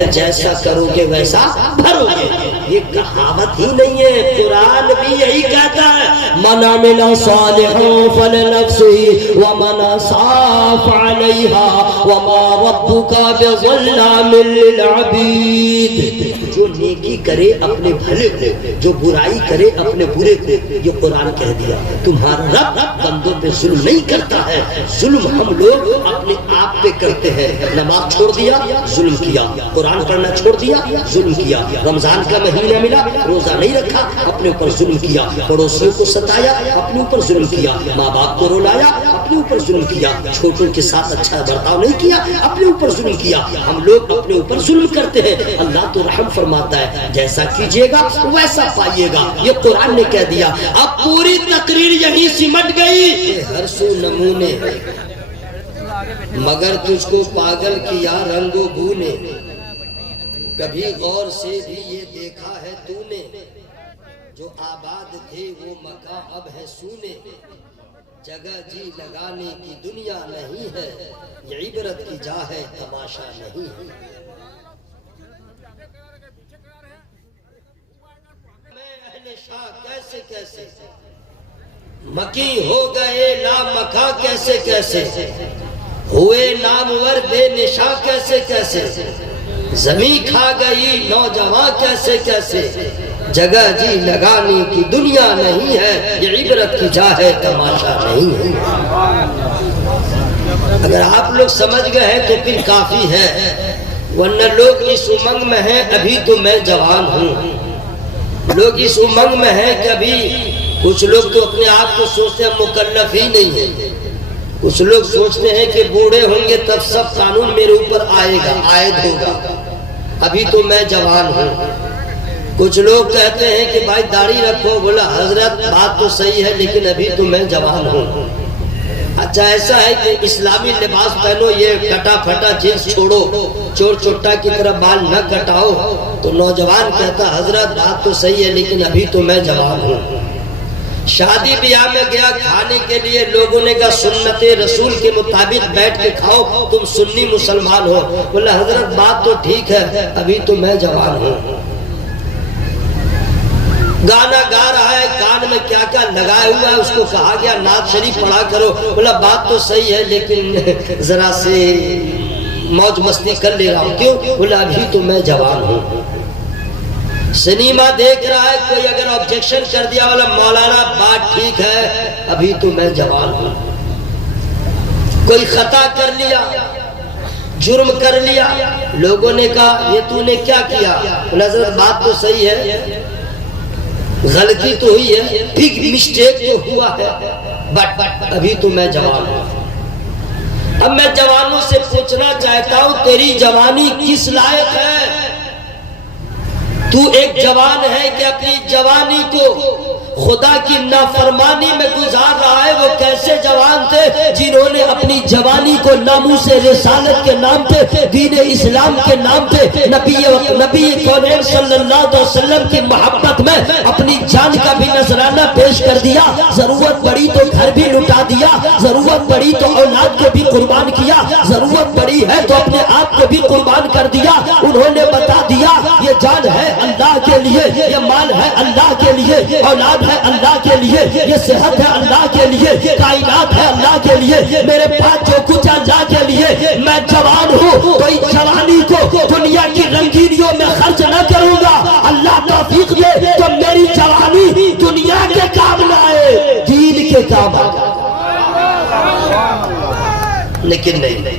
جیسا کرو گے ویسا بھرو گے. یہ کہاوت ہی نہیں ہے، قرآن بھی یہی کہتا ہے، من عمل صالحا فلنفسه ومن اساء فعليها وما ربك بظلام للعبید. جو نیکی کرے اپنے بھلے کو، جو برائی کرے اپنے برے کو. یہ قرآن کہہ دیا. تمہارا رب بندوں پہ ظلم نہیں کرتا ہے. ظلم ہم لوگ اپنے آپ پہ کرتے ہیں. نماز چھوڑ دیا ظلم کیا، قرآن پڑھنا چھوڑ دیا ظلم کیا، رمضان کا مہینہ ملا روزہ نہیں رکھا اپنے اوپر ظلم کیا، پڑوسیوں کو ستایا اپنے اوپر ظلم کیا، ماں باپ کو رلایا اپنے اوپر ظلم کیا، چھوٹوں کے ساتھ اچھا برتاؤ نہیں کیا اپنے اوپر ظلم کیا. ہم لوگ اپنے اوپر ظلم کرتے ہیں. اللہ تو رحم فرماتا ہے، جیسا کیجئے گا ویسا پائیے گا. یہ قرآن نے کہہ دیا. اب پوری تقریر یہی سمٹ گئی. ہر سو نمونے مگر تجھ کو پاگل کیا رنگ و بو نے، کبھی غور سے بھی یہ دیکھا ہے تو نے، جو آباد تھے وہ مکان اب ہے سونے، جگہ جی لگانے کی دنیا نہیں ہے، یہ عبرت کی جا ہے تماشا نہیں ہے. میں اہل شاہ کیسے کیسے مکی ہو گئے لا مکاں کیسے کیسے، ہوئے نامور بے نشاں کیسے کیسے، زمین کھا گئی نوجوان کیسے کیسے، جگہ جی لگانے کی دنیا نہیں ہے، یہ عبرت کی جا ہے تماشا نہیں ہے. اگر آپ لوگ سمجھ گئے ہیں تو پھر کافی ہے، ورنہ لوگ اس امنگ میں ہیں ابھی تو میں جوان ہوں. لوگ اس امنگ میں ہیں کہ ابھی کچھ لوگ تو اپنے آپ کو سوچتے ہیں مکلف ہی نہیں ہے. کچھ لوگ سوچتے ہیں کہ بوڑھے ہوں گے تب سب قانون میرے اوپر آئے گا، عائد ہوگا، ابھی تو میں جوان ہوں. کچھ لوگ کہتے ہیں کہ بھائی داڑھی رکھو. بولا حضرت بات تو صحیح ہے لیکن ابھی تو میں جوان ہوں. اچھا ایسا ہے کہ اسلامی لباس پہنو، یہ کٹا پھٹا جنس چھوڑو، چور چٹا کی طرح بال نہ کٹاؤ. تو نوجوان کہتا حضرت بات تو صحیح ہے لیکن ابھی تو میں جوان ہوں. شادی بیاہ میں گیا کھانے کے لیے، لوگوں نے کہا سنت رسول کے مطابق بیٹھ کے کھاؤ، تم سنی مسلمان ہو. بولا حضرت بات تو ٹھیک ہے ابھی تو میں جوان ہوں. گانا گا رہا ہے، کان میں کیا کیا لگائے ہوا ہے، اس کو کہا گیا نعت شریف پڑھا کرو. بولا بات تو صحیح ہے لیکن ذرا سے موج مستی کر لے رہا ہوں. کیوں؟ بولا ابھی تو میں جوان ہوں. سنیما دیکھ رہا ہے، کوئی اگر آبجیکشن کر دیا والا مولانا بات ٹھیک ہے ابھی تو میں جوان ہوں. کوئی خطا کر لیا، جرم کر لیا، لوگوں نے کہا یہ تو نے کیا کیا؟ حضرت بات تو صحیح ہے، غلطی تو ہوئی ہے، بگ مسٹیک تو ہوا ہے، بٹ ابھی تو میں جوان ہوں. اب میں جوانوں سے پوچھنا چاہتا ہوں تیری جوانی کس لائق ہے؟ تو ایک جوان ہے کہ اپنی جوانی کو خدا کی نافرمانی میں گزار رہا ہے. وہ کیسے جوان تھے جنہوں نے اپنی جوانی کو ناموس رسالت کے نام پہ، دین اسلام کے نام پہ، نبی کونین صلی اللہ علیہ وسلم کی محبت میں اپنی جان کا بھی نذرانہ پیش کر دیا. ضرورت پڑی تو گھر بھی لٹا دیا، ضرورت پڑی تو اولاد کو بھی قربان کیا، ضرورت پڑی ہے تو اپنے آپ کو بھی قربان کر دیا. انہوں نے بتا دیا یہ جان ہے اللہ کے لیے، یہ مال ہے اللہ کے لیے، اولاد ہے اللہ کے لیے، یہ صحت ہے اللہ کے لیے، کائنات ہے اللہ کے لیے، میرے پاس جو کچھ اللہ کے لیے. میں جوان ہوں تو اس جوانی کو دنیا کی رنگینیوں میں خرچ نہ کروں گا. اللہ توفیق دے تو میری جوانی دنیا کے کام نہ آئے، دین کے کام آئے. لیکن نہیں.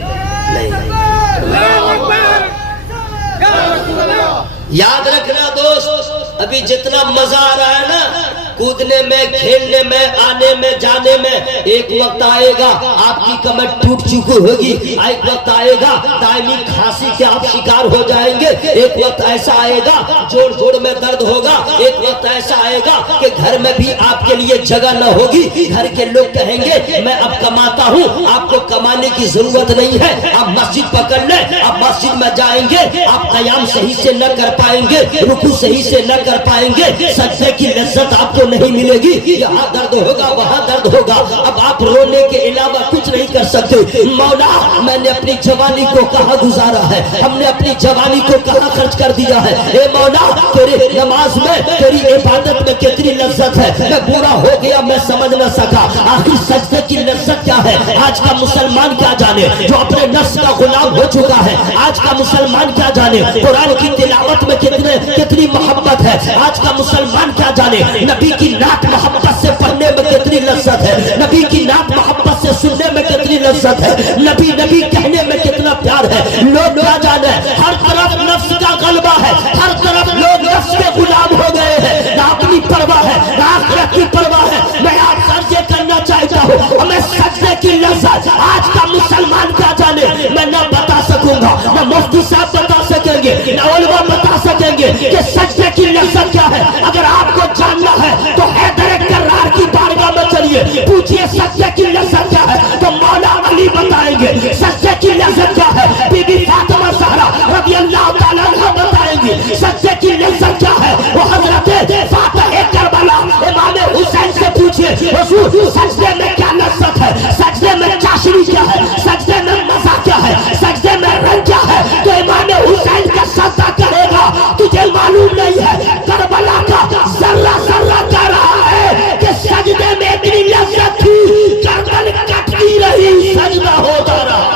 یاد رکھنا دوست، ابھی جتنا مزہ آ رہا ہے نا کودنے میں، کھیلنے میں، آنے میں، جانے میں، ایک وقت آئے گا آپ کی کمر ٹوٹ چکی ہوگی. ایک وقت آئے گا دائمی کھانسی کے آپ شکار ہو جائیں گے. ایک وقت ایسا آئے گا جوڑ جوڑ میں درد ہوگا. ایک وقت ایسا آئے گا کہ گھر میں بھی آپ کے لیے جگہ نہ ہوگی. گھر کے لوگ کہیں گے میں اب کماتا ہوں، آپ کو کمانے کی ضرورت نہیں ہے، آپ مسجد پکڑ لیں. آپ مسجد میں جائیں گے، آپ قیام صحیح سے نہ کر پائیں گے، رکوع صحیح سے نہ کر پائیں گے، سجدے کی لذت آپ کو نہیں ملے گی, یہاں درد ہوگا وہاں درد ہوگا, اب آپ رونے کے علاوہ کچھ نہیں کر سکتے. مولا میں نے اپنی جوانی کو کہاں گزارا ہے, ہم نے اپنی جوانی کو کہاں خرچ کر دیا ہے. اے مولا تیرے نماز میں تیری عبادت میں کتنی لذت ہے, میں بوڑھا ہو گیا میں سمجھ نہ سکا. آخر سجدے کی لذت کیا ہے آج کا مسلمان کیا جانے, جو اپنے نفس کا غلام ہو چکا ہے. آج کا مسلمان کیا جانے قرآن کی تلاوت میں کتنی محبت ہے. آج کا مسلمان کیا جانے نبی کی نعت محبت سے پڑھنے میں کتنی لذت ہے, نبی کی نعت محبت سے سننے میں کتنی لذت ہے, نبی نبی کہنے میں کتنا پیار ہے. لوگ نہ جانے ہر طرف نفس کا غلبہ ہے, ہر طرف لوگ نفس کے غلام ہو گئے ہیں, نہ اپنی پرواہ ہے نہ آخرت کی پرواہ ہے. میں آپ سر یہ کرنا چاہتا ہوں ہمیں سجدے کی لذت آج کا مسلمان کیا جانے. میں نہ بتا سکوں گا, نہ مفتی صاحب بتا سکیں گے, نہ علماء بتا سکیں گے کہ سجدے کی لذت کیا ہے. اگر آپ کو جاننا ہے تو حیدر کرار کی بارگاہ میں چلیے, پوچھئے سجدے کی لذت کیا ہے, تو مولا علی بتائیں گے. سجدے کی لذت کیا ہے, بی بی فاطمہ زہرا رضی اللہ تعالیٰ عنہ بتائیں گے. سجدے کی لذت کیا ہے, وہ حضرت فاتح کربلا امام حسین سے پوچھئے حضور سجدے میں کیا لذت ہے, سجدے میں چاشنی کیا ہے, سجدے میں مزہ کیا ہے, سجدے میں رنگ کیا ہے. تو امام حسین کا سجدہ کرے گا تجھے معلوم نہیں ہے, کربلا کا ذرہ ذرہ کہہ رہا ہے کہ سجدے میں اتنی لذت تھی گردن کٹتی رہی سجدہ ہوتا رہا.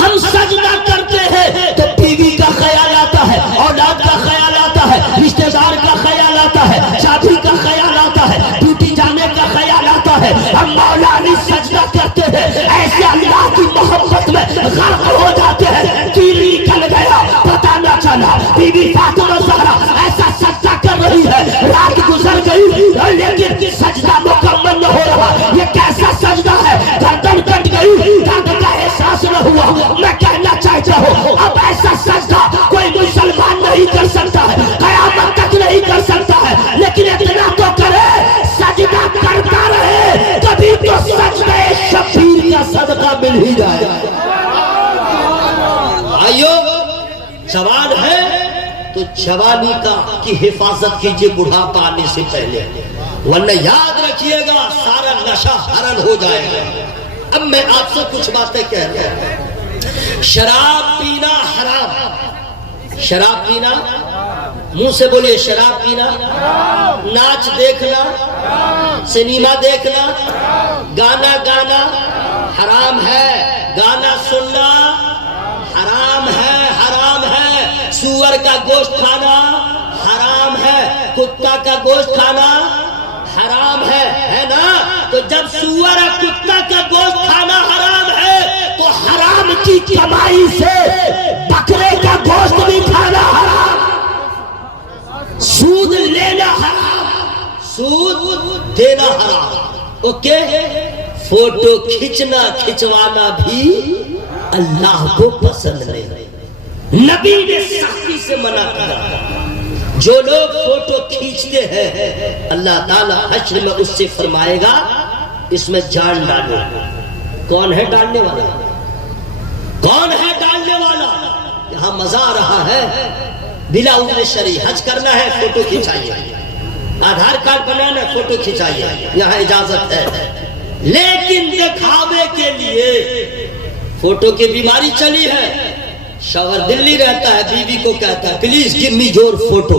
ہم سجدہ کرتے ہیں تو بیوی کا خیال آتا ہے, اولاد کا خیال آتا ہے, رشتہ دار کا خیال آتا ہے, شادی کا خیال آتا ہے, ڈیوٹی جانے کا خیال آتا ہے. ہم مولا علی سجدہ کرتے ہیں ایسے اللہ کی محبت میں غرق ہو جاتے ہیں, تیر نکل گیا پتہ نہ چلا. بی بی فاطمہ زہرا ایسا سجدہ کر رہی ہے, رات گزر گئی لیکن سجدہ مکمل نہ ہو رہا. یہ کیسا سجدہ ہے, گردن کٹ گئی, درد کا احساس نہ ہوا. میں کہنا چاہتا ہوں اب ایسا سجدہ کوئی مسلمان نہیں کر سکتا ہے, قیامت تک نہیں کر سکتا ہے, لیکن اتنا تو کرے سجدہ کرتا رہے, کبھی تو سجدہ شبیر کا صدقہ مل ہی جائے. آئیو جوان ہے تو جوانی کی حفاظت کیجئے بڑھاپا آنے سے پہلے, ورنہ یاد رکھیے گا سارا نشہ حرام ہو جائے گا. اب میں آپ سے کچھ باتیں کہہ رہا ہوں. شراب پینا حرام, شراب پینا منہ سے بولیے شراب پینا, ناچ دیکھنا, سنیما دیکھنا, گانا گانا حرام ہے, گانا سننا حرام ہے, حرام ہے. سور کا گوشت کھانا حرام ہے, کتا کا گوشت کھانا حرام ہے نا. تو جب سور کتا کا گوشت کھانا حرام ہے تو حرام کی کمائی سے بکرے کا گوشت بھی کھانا حرام, سود لینا حرام, سود دینا حرام. اوکے, فوٹو کھچنا کھچوانا بھی اللہ کو پسند نہیں. نبی نے سختی سے منع کیا. جو لوگ فوٹو کھینچتے ہیں اللہ تعالیٰ حشر میں اس سے فرمائے گا اس میں جان ڈالو. کون ہے ڈالنے والا, کون ہے ڈالنے والا. یہاں مزہ آ رہا ہے, بلا عذر شرعی حج کرنا ہے فوٹو کھینچائیے, آدھار کارڈ بنانا ہے فوٹو کھینچائیے, یہاں اجازت ہے. لیکن دکھاوے کے لیے فوٹو کی بیماری چلی ہے. شوہر دلی رہتا ہے, بیوی کو کہتا ہے please give me your photo.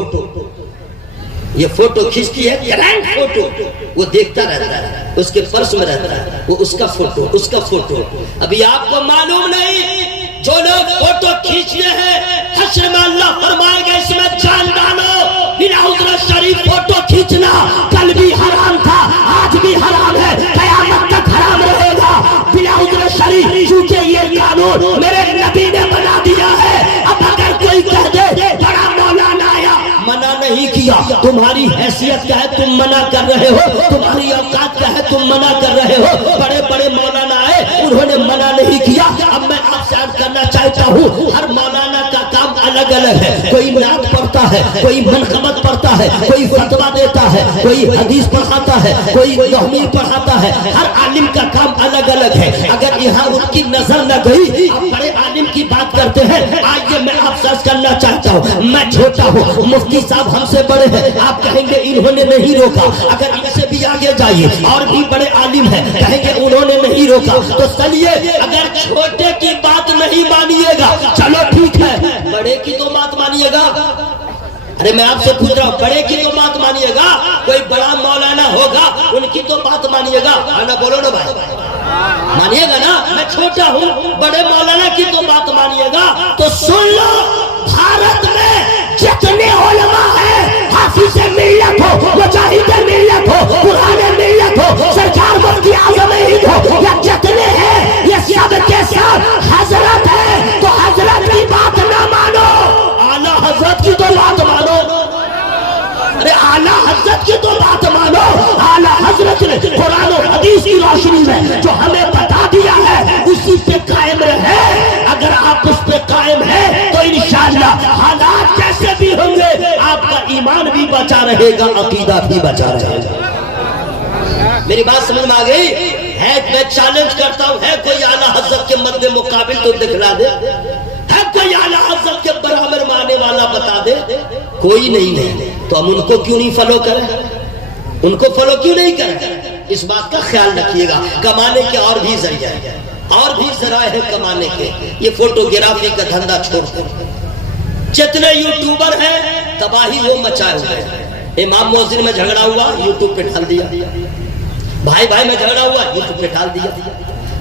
یہ فوٹو کھینچتی ہے کرنٹ فوٹو, وہ دیکھتا رہتا ہے, اس کے پرس میں رہتا ہے, وہ اس کا فوٹو, اس کا فوٹو. ابھی آپ کو معلوم نہیں جو لوگ فوٹو کھینچتے ہیں حشر میں اللہ فرمائے گا اس میں جان ڈالو. بلا عذر شریف فوٹو کھینچنا کل بھی حرام تھا, آج بھی حرام ہے, قیامت تک حرام رہے گا. بلا عذر شریف چونکہ یہ قانون میرے نبی نے بنا دیا ہے. اب اگر کوئی کہہ دے بڑا مولانا آیا, منع نہیں کیا, تمہاری حیثیت کیا ہے تم منع کر رہے ہو, تمہاری اوقات کیا ہے تم منع کر رہے ہو. بڑے بڑے مولانا آئے, انہوں نے منع نہیں کیا. اب میں آپ سے عرض کرنا چاہتا ہوں ہر مولانا کا کام الگ الگ ہے، کوئی نعت پڑھتا ہے، کوئی منقبت پڑھتا ہے، کوئی فتویٰ دیتا ہے، کوئی حدیث پڑھاتا ہے، کوئی تحمیل پڑھاتا ہے، ہر عالم کا کام الگ الگ ہے۔ اگر یہاں ان کی نظر نہ گئی، آپ بڑے عالم کی بات کرتے ہیں، آئیے میں آپ سرچ کرنا چاہتا ہوں، میں چھوٹا ہوں، مفتی صاحب ہم سے بڑے ہیں، آپ کہیں گے انہوں نے نہیں روکا، اگر ان سے بھی آگے جائیے اور بھی بڑے عالم ہیں، کہیں گے انہوں نے نہیں روکا، تو چلیے اگر چھوٹے کی بات نہیں مانیے گا چلو ٹھیک ہے، بڑے کی تو بات مانیے گا۔ ارے میں آپ سے پوچھ رہا ہوں، بڑے کی تو بات مانیے گا، کوئی بڑا مولانا ہوگا ان کی تو بات مانیے گا، آنا بولو نا بھائی، مانیے گا نا؟ میں چھوٹا ہوں، بڑے مولانا کی تو بات مانیے گا۔ تو سن لو، بھارت میں جتنے علماء ہیں، حافظ ملت ہو، مجاہد ملت ہو، قرآن ملت ہو، سرکار مفتی اعظم ہند ہو، یا جتنے ہیں یہ سب کے ساتھ حضرت ہے، تو حضرت کی بات نہ مانو، اعلیٰ حضرت کی تو بات مانو۔ ارے اعلیٰ حضرت کی تو بات مانو، اعلیٰ حضرت نے قرآن و حدیث کی روشنی میں جو ہمیں بتا دیا ہے اسی پہ قائم رہے۔ اگر آپ اس پہ قائم ہیں تو انشاءاللہ حالات جیسے بھی ہوں گے آپ کا ایمان بھی بچا رہے گا، عقیدہ بھی بچا رہے گا۔ میری بات سمجھ میں آ گئی ہے؟ میں چیلنج کرتا ہوں، ہے کوئی اعلیٰ حضرت کے مد مقابل تو دکھلا دے، ہے کوئی اعلیٰ حضرت کے برابر ماننے والا بتا دے؟ کوئی نہیں ہے، تو ہم ان کو کیوں نہیں فالو کریں؟ ان کو فالو کیوں نہیں کریں؟ اس بات کا خیال رکھیے گا۔ کمانے کے اور بھی ذریعہ ہے، اور بھی ذرائع ہیں کمانے کے، یہ فوٹوگرافی کا دھندا چھوڑ کر جتنے یوٹیوبر ہیں تباہی وہ مچائے ہوئے ہیں۔ امام مؤذن میں جھگڑا ہوا، یوٹیوب پہ ڈال دیا، بھائی بھائی میں جھگڑا ہوا، یوٹیوب پہ ڈال دیا،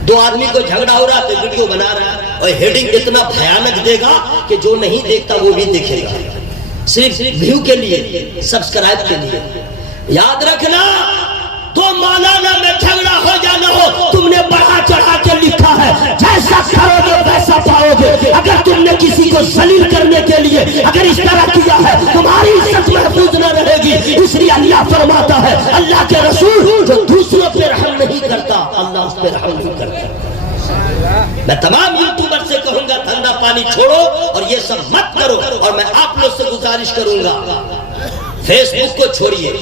دو آدمی کو جھگڑا ہو رہا تو ویڈیو بنا رہا ہے، اور ہیڈنگ اتنا بھیانک دے گا کہ جو نہیں دیکھتا وہ بھی دیکھے گا، صرف ویو کے لیے، سبسکرائب کے لیے۔ یاد رکھنا، تو مولانا میں جھگڑا ہو یا نہ ہو، تم نے بڑھا چڑھا کے لکھا ہے، جیسا کرو گے ویسا پاؤ گے۔ اگر تم نے کسی کو ذلیل کرنے کے لیے اگر اس طرح کیا ہے، تمہاری عزت محفوظ نہ رہے گی۔ اس لیے اللہ فرماتا ہے، اللہ کے رسول جو دوسروں پہ رحم نہیں کرتا اللہ اس پہ رحم نہیں کرتا۔ میں تمام یوٹیوبر سے کہوں گا دھندا پانی چھوڑو اور یہ سب مت کرو، اور میں آپ لوگ سے گزارش کروں گا فیس بک کو چھوڑیے،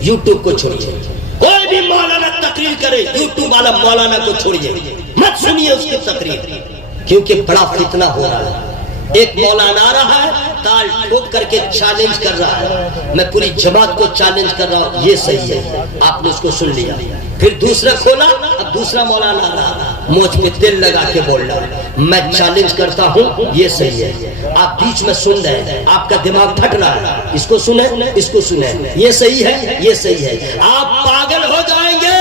یوٹیوب کو چھوڑیے، کوئی بھی مولانا تقریر کرے یوٹیوب والا مولانا کو چھوڑیے، مت سنیے اس کی تقریر، کیونکہ بڑا فتنہ ہو رہا ہے۔ ایک مولانا آ رہا ہے تال ٹھوک کر کے چیلنج کر رہا ہے، میں پوری جماعت کو چیلنج کر رہا ہوں، یہ صحیح ہے، آپ نے اس کو سن لیا۔ پھر دوسرا کھولا، اب دوسرا مولانا آ رہا، موچ میں تیل لگا کے بول رہا، میں چیلنج کرتا ہوں یہ صحیح ہے، آپ بیچ میں سن رہے ہیں، آپ کا دماغ پھٹ رہا ہے، اس کو سنیں اس کو سنیں، یہ صحیح ہے یہ صحیح ہے، آپ پاگل ہو جائیں گے۔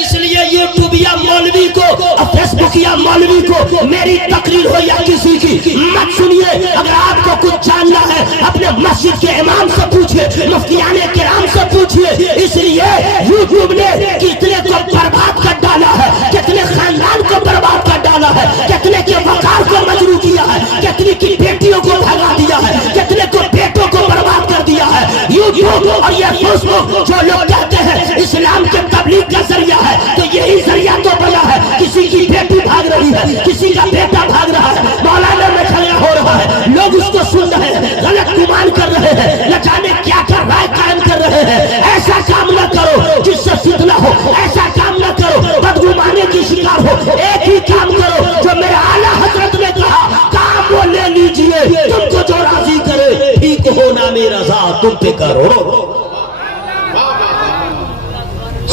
اس لیے یوٹیوب یا مولوی کو اور فیس بک یا مولوی کو میری تقریر ہو یا کسی کی مت سنیے۔ اگر آپ کو کچھ جاننا ہے اپنے مسجد کے امام سے پوچھئے، مفتیان کرام سے پوچھئے۔ اس لیے یوٹیوب نے کتنے کو برباد کر ڈالا ہے، کتنے خاندان کو برباد کر ڈالا ہے، کتنے کے وقار کو مجروح کیا ہے، کتنے کی بیٹیوں کو بھگا دیا ہے، کتنے کو بیٹوں کو برباد کر دیا ہے یوٹیوب اور یہ فیس بک۔ جو لوگ کہتے ہیں اسلام کے تبلیغ کا ذریعہ ہے، تو یہی ذریعہ تو بنا ہے، کسی کی بیٹی بھاگ رہی ہے، کسی کا بیٹا بھاگ رہا ہے، مولانا میں جھگڑا ہو رہا ہے، لوگ اس کو سن رہے ہیں، غلط گمان کر رہے ہیں، نہ جانے کیا کیا رائے قائم کر رہے ہیں۔ ایسا کام نہ کرو جس سے فتنہ ہو، ایسا کام نہ کرو بدگمانے کی شکار ہو۔ ایک ہی کام کرو جو میرے اعلیٰ حضرت نے کہا، کام وہ لے لیجئے، تم کو جو راضی کرے، ٹھیک ہو نام رضا تم پہ کرو۔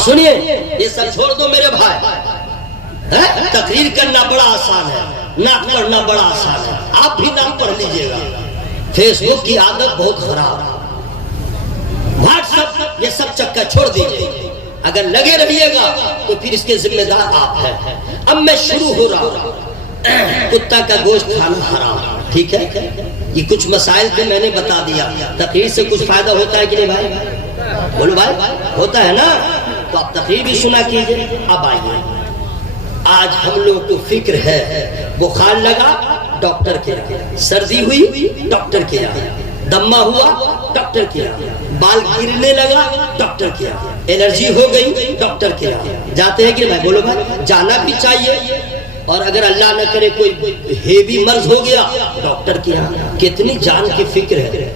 سنیے، یہ سب چھوڑ دو میرے بھائی، تقریر کرنا بڑا آسان ہے، نعت پڑھنا بڑا آسان ہے، آپ بھی نعت پڑھ لیجئے گا۔ فیس بک کی عادت بہت خراب ہے، واٹس ایپ یہ سب چکر چھوڑ دیجئے، اگر لگے رہیے گا تو پھر اس کے ذمہ دار آپ ہیں۔ اب میں شروع ہو رہا ہوں، کتا کا گوشت کھانا حرام، ٹھیک ہے؟ یہ کچھ مسائل پہ میں نے بتا دیا، تقریر سے کچھ فائدہ ہوتا ہے کہ نہیں بھائی؟ بولو بھائی، ہوتا ہے نا؟ تو آپ تقریر بھی سنا کیجئے۔ اب آئیے، آج ہم لوگ کو فکر ہے، بخار لگا ڈاکٹر کے یہاں، سردی ہوئی ڈاکٹر کے یہاں، دمہ ہوا ڈاکٹر کے یہاں، بال گرنے لگا ڈاکٹر کے یہاں، الرجی ہو گئی ڈاکٹر کے یہاں، جاتے ہیں کہ بھائی؟ بولو بھائی، جانا بھی چاہیے، اور اگر اللہ نہ کرے کوئی ہیوی مرض ہو گیا ڈاکٹر کے یہاں کتنی جان کی فکر ہے,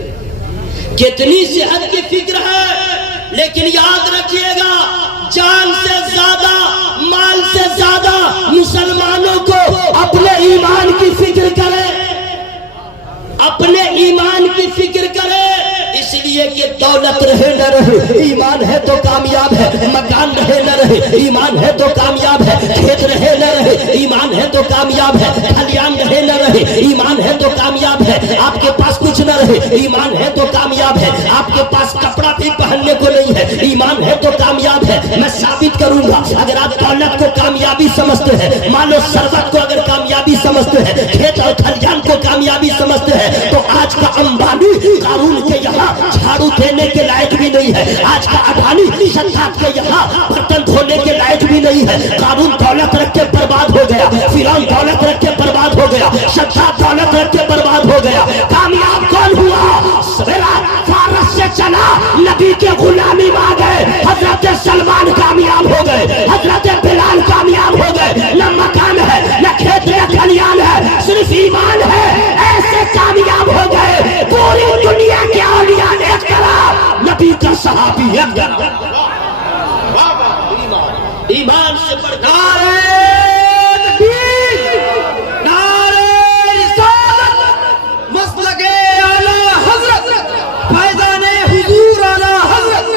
کتنی صحت کی فکر ہے. لیکن یاد رکھیے گا جان سے زیادہ مال سے زیادہ مسلمانوں کو اپنے ایمان کی فکر کرے, اپنے ایمان کی فکر کرے. اس لیے کہ دولت رہے نہ رہے ایمان ہے تو کامیاب ہے, مکان رہے نہ رہے ایمان ہے تو کامیاب ہے, کھیت رہے نہ رہے ایمان ہے تو کامیاب ہے, کھلیان رہے نہ رہے ایمان ہے تو کامیاب ہے, آپ کے پاس کچھ نہ رہے ایمان ہے تو کامیاب ہے, آپ کے پاس کپڑا بھی پہننے کو نہیں ہے ایمان ہے تو کامیاب ہے. میں ثابت کروں گا اگر آپ دولت کو کامیابی سمجھتے ہیں, مال و ثروت کو اگر کامیابی سمجھتے ہیں, کھیت اور کھلیان کو کامیابی سمجھتے ہیں, تو آج کا امبانی قارون کے یہاں جھاڑو دینے کے لائق بھی نہیں ہے, آج کا اڈانی شداد کے یہاں برتن دھونے کے لائق بھی نہیں ہے. قارون دولت رکھ کے برباد ہو گیا, فرعون دولت رکھ کے برباد ہو گیا, شداد دولت رکھ کے برباد ہو گیا. کامیاب کون ہوا؟ سویرا فارس سے چلا نبی کے غلامی ماں گئے, حضرت سلمان کامیاب ہو گئے, حضرت بلال کامیاب ہو گئے. نہ مکان ہے نہ کھیت نہ کھلیان ہے, صرف ایمان ہے, ایسے کامیاب ہو گئے. پوری دنیا کے اولیاء ایک طرف, نبی کا صحابی ایک طرف. ایمان سے بڑھ نعرہ تکبیر, نعرہ رسالت, مسلک اعلی حضرت, فیضان حضور اعلی حضرت,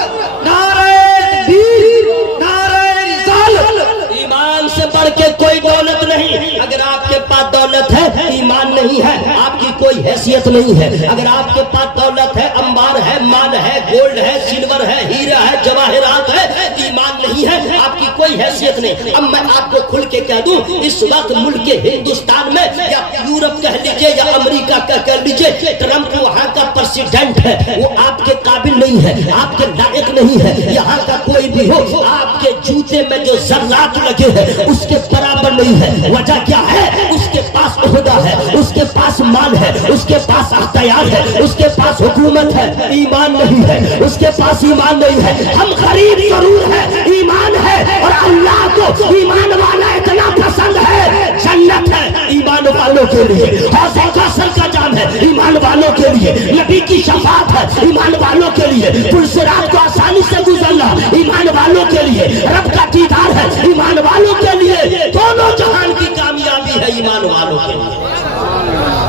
نعرہ تکبیر, نعرہ رسالت. ایمان سے بڑھ کے کوئی دولت نہیں. اگر آپ کے پاس دولت ہے ایمان نہیں ہے, آپ کی کوئی حیثیت نہیں ہے. اگر آپ کے پاس دولت ہے, انبار ہے, مال ہے, گولڈ ہے, سلور ہے, ہیرا ہے, جواہرات ہے, ایمان نہیں ہے, آپ کی کوئی حیثیت نہیں. اب میں آپ کو کھل کے کہہ دوں, اس وقت ملک ہندوستان میں یا یورپ کہہ لیجئے یا امریکہ کا کہہ لیجئے, ٹرمپ وہاں کا پریزیڈنٹ ہے, وہ آپ کے قابل نہیں ہے, آپ کے لائق نہیں ہے. یہاں کا کوئی بھی ہو, آپ کے جوتے میں جو ذرات لگے ہیں اس کے برابر نہیں ہے. وجہ کیا ہے؟ اس کے پاس عہدہ ہے, اس کے پاس مال ہے, اس کے پاس اختیار ہے, اس کے پاس حکومت ہے, ایمان نہیں ہے, اس کے پاس ایمان نہیں ہے. ہم غریب ضرور ہے, ایمان ہے, اور اللہ کو ایمان والا اتنا پسند ہے, جنت ہے ایمان والوں کے لیے, حوض کوثر کا جام ہے ایمان والوں کے لیے, نبی کی شفاعت ہے ایمان والوں کے لیے, پل صراط کو آسانی سے گزرنا ایمان والوں کے لیے, رب کا دیدار ہے ایمان والوں کے لیے. دونوں جہان کی کامیابی ہے ایمان والوں کے لیے.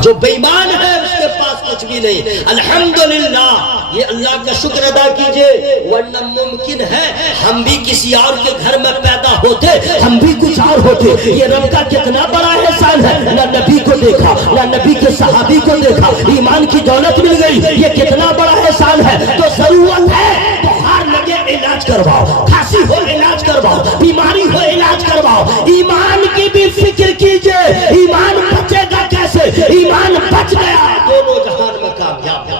جو بے ایمان ہے اس کے پاس کچھ بھی نہیں. الحمدللہ, یہ اللہ کا شکر ادا کیجئے, ورنہ ممکن ہے ہم بھی کسی اور کے گھر میں پیدا ہوتے, ہم بھی کچھ اور ہوتے. یہ رب کا کتنا بڑا احسان ہے, نہ نبی کو دیکھا نہ نبی کے صحابی کو دیکھا, ایمان کی دولت مل گئی, یہ کتنا بڑا احسان ہے. تو ضرورت ہے بخار لگے علاج کرواؤ, کھانسی ہو علاج کرواؤ, بیماری ہو علاج کرواؤ. ایمان کی بھی فکر کیجئے, ایمان بچے گا کیسے؟ ایمان بچ گیا دونوں جہان میں کامیاب.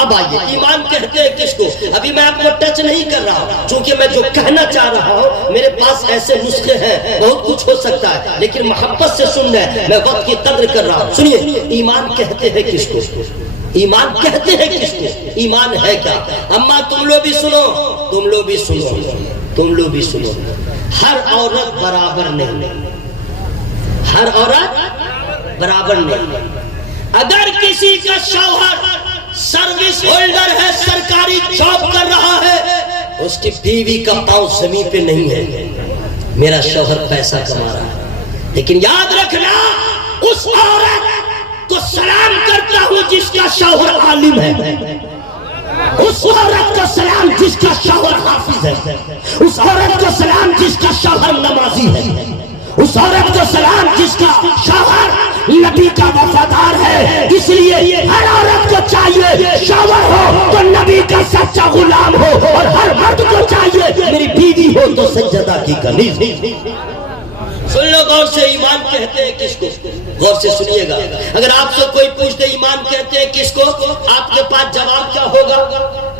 اب آئیے, ایمان کہتے ہیں کس کو؟ ابھی میں آپ کو ٹچ نہیں کر رہا, چونکہ میں جو کہنا چاہ رہا ہوں میرے پاس ایسے نسخے ہیں, بہت کچھ ہو سکتا ہے, لیکن محبت سے سن رہے, میں وقت کی قدر کر رہا ہوں. سنیے, ایمان کہتے ہیں کس کو؟ ایمان کہتے ہیں کس کو؟ ایمان ہے کیا؟ اما تم لوگ بھی سنو, تم لوگ بھی سنو, تم لوگ بھی سنو. ہر عورت برابر نہیں, ہر عورت برابر نہیں. اگر کسی کا شوہر سروس ہولڈر ہے, سرکاری جاب کر رہا ہے, اس کی بیوی کا پاؤں زمین پہ نہیں ہے, میرا شوہر پیسہ کما رہا ہے, لیکن یاد رکھنا اس عورت کو سلام کرتا ہوں جس کا شوہر عالم ہے, اس عورت کو سلام جس کا شوہر حافظ ہے, اس عورت کو سلام جس کا شوہر نمازی ہے, اس عورت کو سلام جس کا شوہر نبی کا وفادار ہے. اس لیے ہر عورت کو چاہیے شوہر ہو تو نبی کا سچا غلام ہو, اور ہر مرد کو چاہیے میری بیوی ہو تو سجدہ کی کنیز. سن لو غور سے, ایمان کہتے ہیں کس کو؟ غور سے سنیے گا. اگر آپ سے کوئی پوچھتے ایمان کہتے ہیں کس کو, آپ کے پاس جواب کیا ہوگا؟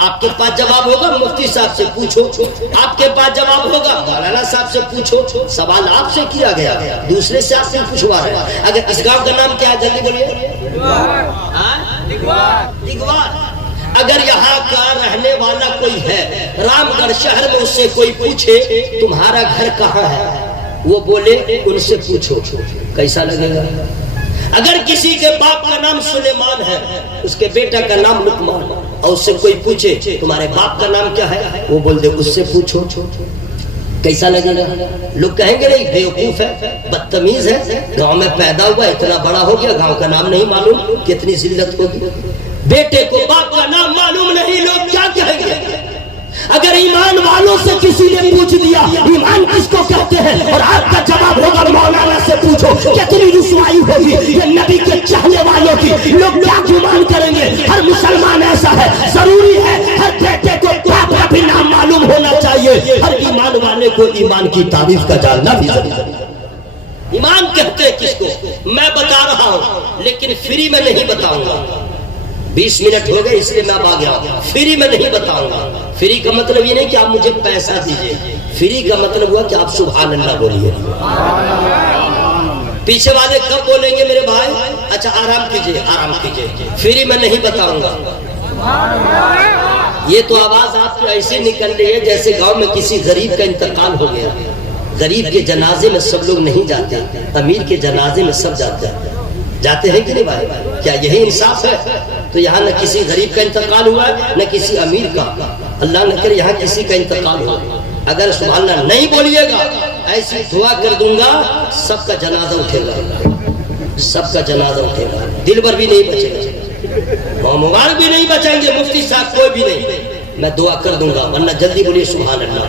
آپ کے پاس جواب ہوگا مفتی صاحب سے پوچھو, آپ کے پاس جواب ہوگا مولانا صاحب سے پوچھو. سوال آپ سے کیا گیا, دوسرے سے آپ سے پوچھوا رہے ہیں. اگر اس گاؤں کا نام کیا ہے جلدی بولیے؟ دیگوار. اگر یہاں کا رہنے والا کوئی ہے, رام گڑھ شہر میں, اس سے کوئی پوچھے تمہارا گھر کہاں ہے, وہ بولے ان سے پوچھو کیسا لگے گا. اگر کسی کے باپ کا نام سلیمان ہے, اس کے بیٹا کا نام لقمان, اور اس سے کوئی پوچھے تمہارے باپ کا نام کیا ہے, وہ بول دے اس سے پوچھو, کیسا لگے گا؟ لوگ کہیں گے نہیں بیوقوف ہے, بدتمیز ہے, گاؤں میں پیدا ہوا اتنا بڑا ہو گیا گاؤں کا نام نہیں معلوم, کتنی ذلت ہوگی. بیٹے کو باپ کا نام معلوم نہیں, لوگ کیا کہیں گے؟ اگر ایمان والوں سے کسی نے پوچھ دیا ایمان کس کو کہتے ہیں, اور آپ کا جواب ہوگا مولانا سے پوچھو, کتنی رسوائی ہوگی یہ نبی کے چاہنے والوں کی. لوگ کیا گمان کریں گے؟ ہر مسلمان ایسا ہے, ضروری ہے ہر بیٹے کو باپ کا بھی نام معلوم ہونا چاہیے, ہر ایمان والے کو ایمان کی تعریف کا جاننا بھی ضروری ہے. ایمان کہتے ہیں کس کو میں بتا رہا ہوں, لیکن فری میں نہیں بتاؤں گا. 20 منٹ ہو گئے اس لیے میں اب آ گیا, فری میں نہیں بتاؤں گا. فری کا مطلب یہ نہیں کہ آپ مجھے پیسہ دیجئے, فری کا مطلب ہوا کہ آپ سبحان اللہ بولیے. پیچھے والے کب بولیں گے میرے بھائی؟ اچھا آرام کیجئے, آرام کیجئے, فری میں نہیں بتاؤں گا. یہ تو آواز آپ کی ایسی نکل رہی ہے جیسے گاؤں میں کسی غریب کا انتقال ہو گیا. غریب کے جنازے میں سب لوگ نہیں جاتے, امیر کے جنازے میں سب جاتے ہیں کہ نہیں بھائی؟ کیا یہی انصاف ہے؟ تو یہاں نہ کسی غریب کا انتقال ہوا ہے نہ کسی امیر کا, اللہ نہ کرے یہاں کسی کا انتقال ہوا. اگر سبحان اللہ نہیں بولیے گا ایسی دعا کر دوں گا سب کا جنازہ اٹھے گا, سب کا جنازہ اٹھے گا, دل بھر بھی نہیں بچے گا, مبارک بھی نہیں بچیں گے, مفتی صاحب کوئی بھی نہیں. میں دعا کر دوں گا, ورنہ جلدی بولیے سبحان اللہ,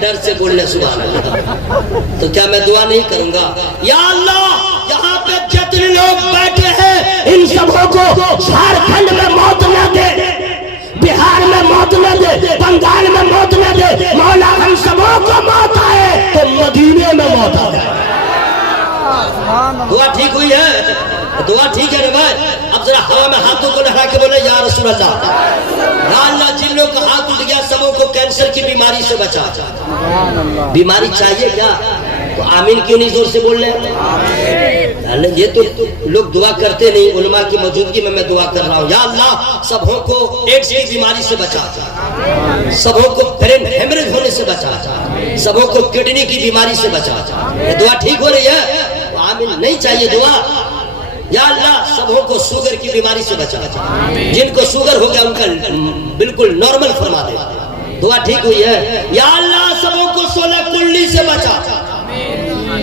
ڈر سے بولنے سبحان اللہ. تو کیا میں دعا نہیں کروں گا؟ یا اللہ یہاں پہ جتنے لوگ بیٹھے ہیں ان سبوں کو جھارکھنڈ میں موت نہ دے, بہار میں موت نہ دے, بنگال میں موت نہ دے, مولا ہم سبوں کو موت آئے تو مدینے میں موت آ جائے. دعا ٹھیک ہوئی ہے؟ دعا ٹھیک ہے نا بھائی؟ اب ذرا ہوا میں ہاتھوں کو لہرا کے بولے یا رسول اللہ, یا اللہ جن لوگ کا ہاتھ اٹھ گیا سبوں کو کینسر کی بیماری سے بچا. بیماری چاہیے کیا؟ تو آمین کیوں نہیں زور سے بول رہے ہیں؟ یہ تو لوگ دعا کرتے نہیں, علماء کی موجودگی میں دعا کر رہا ہوں. یا اللہ سبوں کو ایڈز کی بیماری سے بچا, سبوں کو برین ہیمریج ہونے سے بچا, سبوں کو کڈنی کی بیماری سے بچا. یہ دعا ٹھیک ہو رہی ہے؟ آمین نہیں چاہیے دعا. یا اللہ سبوں کو شوگر کی بیماری سے بچا, جن کو شوگر ہو گیا ان کا بالکل نارمل فرما دے. دعا ٹھیک ہوئی ہے؟ یا اللہ سبوں کو 16 کلی سے بچا,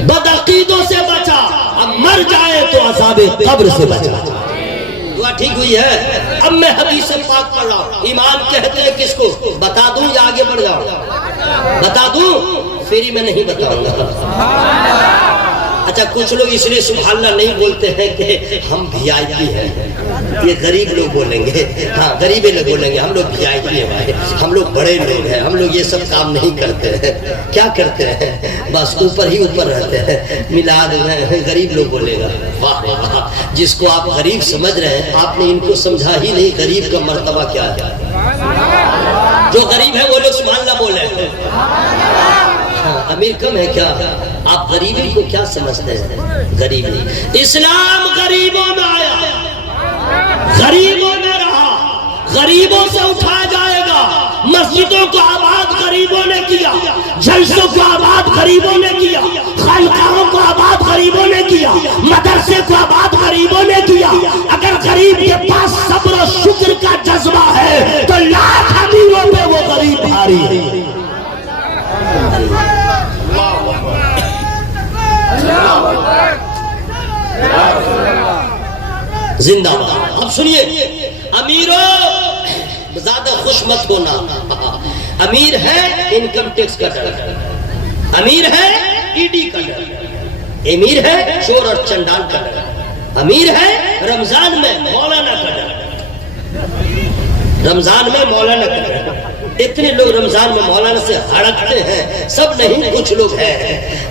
بدعقیدوں سے بچا, اب مر جائے تو عذاب قبر سے بچا. دعا ٹھیک ہوئی ہے؟ اب میں حدیث پاک پڑھ رہا ہوں. ایمان کہتے ہیں کس کو؟ بتا دوں یا آگے بڑھ جاؤں؟ بتا دوں, فری میں نہیں بتاؤں گا. اچھا کچھ لوگ اس لیے سبحان اللہ نہیں بولتے ہیں کہ ہم بھی آئی پی ہیں, یہ غریب لوگ بولیں گے, ہاں غریبے لوگ بولیں گے ہم لوگ بھی آئی پی ہیں بھائی, ہم لوگ بڑے لوگ ہیں, ہم لوگ یہ سب کام نہیں کرتے ہیں. کیا کرتے ہیں؟ بس اوپر ہی اوپر رہتے ہیں, میلاد میں غریب لوگ بولے گا. واہ واہ, جس کو آپ غریب سمجھ رہے ہیں آپ نے ان کو سمجھا ہی نہیں غریب کا مرتبہ کیا ہے. جو غریب ہے وہ لوگ سبحان اللہ بول رہے ہیں. امیر کم ہے کیا؟ آپ غریبی کو کیا سمجھتے ہیں؟ غریبی, اسلام غریبوں میں آیا, غریبوں میں رہا, غریبوں سے اٹھایا جائے گا. مسجدوں کو آباد غریبوں نے کیا, جلسوں کو آباد غریبوں نے کیا, خانقاہوں کو آباد غریبوں نے کیا, مدرسے کو آباد غریبوں نے کیا. اگر غریب کے پاس صبر و شکر کا جذبہ ہے تو لاکھ امیروں پہ وہ غریب بھاری ہے. زندہ باد. اب سنیے, امیروں زیادہ خوش مت ہونا. امیر ہے انکم ٹیکس کا ڈر, امیر ہے ای ڈی کا ڈر, امیر ہے چور اور چنڈال کا ڈر, امیر ہے رمضان میں مولانا کا ڈر, رمضان میں مولانا کا ڈر. اتنے لوگ رمضان میں مولانا سے ہڑکتے ہیں, سب نہیں کچھ لوگ ہیں.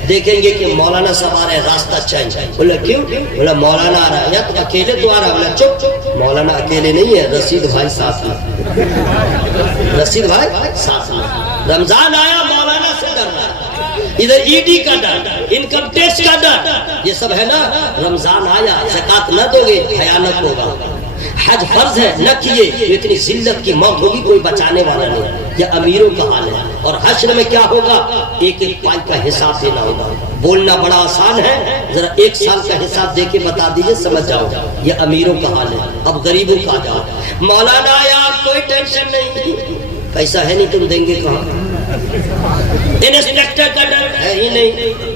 دیکھیں گے کہ مولانا صاحب آ رہے ہیں, راستہ چینج. بولا کیوں؟ بولا مولانا آ رہا ہے. یا تو اکیلے تو آ رہا ہے. بولا چپ, مولانا اکیلے نہیں ہے, رشید بھائی ساتھ میں, رشید بھائی ساتھ میں. رمضان آیا مولانا سے ڈر رہا ہے, ادھر ای ڈی کا ڈر, انکم ٹیکس کا ڈر, یہ سب ہے نا. رمضان آیا زکات نہ دو گے خیانت ہوگا, حج فرض ہے نہ کیے تو اتنی ذلت کی موت ہوگی, کوئی بچانے والا نہیں. یہ امیروں کا حال ہے. اور حشر میں کیا ہوگا؟ ایک ایک پائی کا حساب دینا ہوگا. بولنا بڑا آسان ہے, ذرا 1 سال کا حساب دے کے بتا دیجئے, سمجھ جاؤ. یہ امیروں کا حال ہے. اب غریبوں کا آ جاؤ. مولانا یار کوئی ٹینشن نہیں, پیسہ ہے نہیں, تم دیں گے کہاں؟ انسپیکٹر کا ڈر ہے ہی نہیں,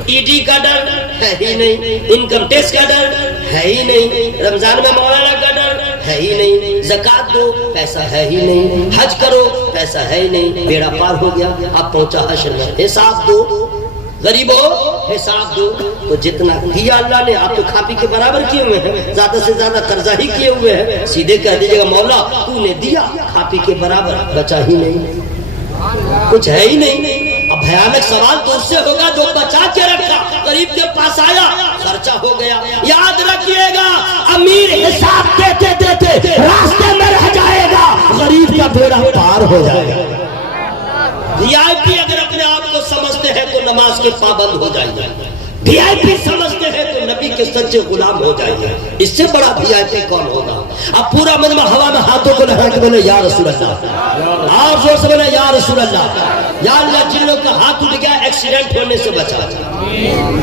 ای ڈی کا ڈر ہے ہی نہیں, انکم ٹیکس کا ڈر ہے ہی نہیں, رمضان میں مولانا کا ڈر ہے ہی نہیں, زکات دو پیسہ ہے ہی نہیں, حج کرو پیسہ ہے ہی نہیں. بیڑا پار ہو گیا, اب پہنچا حشر میں. حساب دو غریبو, حساب دو. تو جتنا دیا اللہ نے, آپ تو کھا پی کے برابر کیے ہوئے ہیں, زیادہ سے زیادہ قرضہ ہی کیے ہوئے ہیں. سیدھے کہہ دیجیے گا مولا تو نے دیا, کھا پی کے برابر بچا ہی نہیں, کچھ ہے ہی نہیں. اب بھیانک سوال تو اس سے ہوگا جو بچا کے رکھا, غریب کے پاس آیا, خرچہ ہو گیا. یاد رکھیے گا امیر حساب دیتے دیتے راستے میں رہ جائے گا, غریب کا بیڑا پار ہو جائے گا. وی آئی پی اگر اپنے آپ کو سمجھتے ہیں تو نماز کے پابند ہو جائیں گے, وی آئی پی سمجھتے ہیں تو نبی کے سچے غلام ہو جائیں گے. اس سے بڑا وی آئی پی کون ہوگا؟ اب پورا مجمع ہوا میں ہاتھوں کو لہرا کے بولے یا رسول اللہ, آپ زور سے بولے یا رسول اللہ. یا اللہ جن لوگ کا ہاتھ اٹھ گیا ایکسیڈنٹ ہونے سے بچا,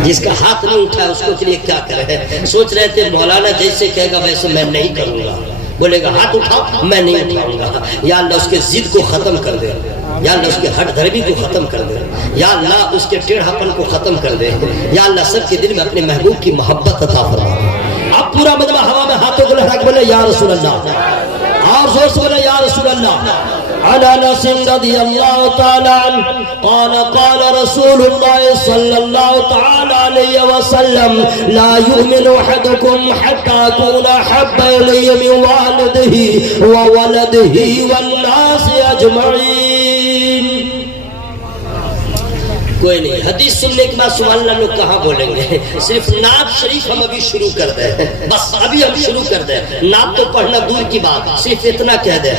جس کا ہاتھ نہیں اٹھا اس کو کے لیے کیا کرے. سوچ رہے تھے مولانا جیسے کہے گا ویسے میں نہیں کروں گا, بولے گا ہاتھ اٹھاؤ میں نہیں اٹھاؤں گا. یا اللہ اس کے ضد کو ختم کر دے, یا اللہ اس کے ہٹ دھرمی کو ختم کر دے, یا اللہ اس کے ٹیڑھا پن کو ختم کر دے, یا اللہ سب کے دل میں اپنے محبوب کی محبت عطا فرما. اب پورا مجمع ہوا میں ہاتھوں کو لہرا کے بولے یا رسول اللہ, اور زور سے بولے یا رسول اللہ. عن انس رضی اللہ تعالی عنہ قال قال رسول اللہ صلی اللہ تعالی علیہ وسلم لا یؤمن احدکم حتی اکون احب الی من والدہ وولدہ والناس اجمعین. کوئی نہیں, حدیث سننے کے بعد سبحان اللہ لوگ کہاں بولیں گے. صرف نعت شریف ہم ابھی شروع کر دیں, بس ابھی ہم شروع کر دیں. نعت تو پڑھنا دور کی بات, صرف اتنا کہہ دیں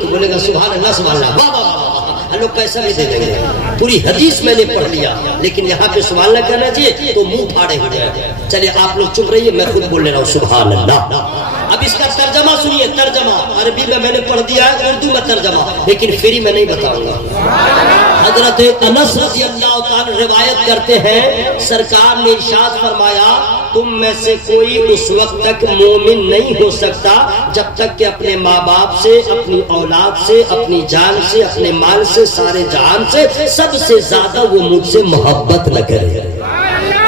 تو بولے گا سبحان اللہ سبحان اللہ, واہ واہ واہ, لوگ پیسہ نہیں دے دیں گے. پوری حدیث میں نے پڑھ لیا, لیکن یہاں پہ سبحان اللہ کہنا چاہیے تو منہ پھاڑے ہو جائے. چلیے آپ لوگ چپ رہیے, میں خود بول لے رہا ہوں سبحان اللہ. اب اس کا ترجمہ سنیے, ترجمہ عربی میں نے پڑھ دیا ہے, اردو میں ترجمہ, لیکن فری میں نہیں بتاؤں گا. حضرت انس رضی اللہ تعالی روایت کرتے ہیں, سرکار نے ارشاد فرمایا تم میں سے کوئی اس وقت تک مومن نہیں ہو سکتا جب تک کہ اپنے ماں باپ سے, اپنی اولاد سے, اپنی جان سے, اپنے مال سے, سارے جہان سے سب سے زیادہ وہ مجھ سے محبت نہ کرے.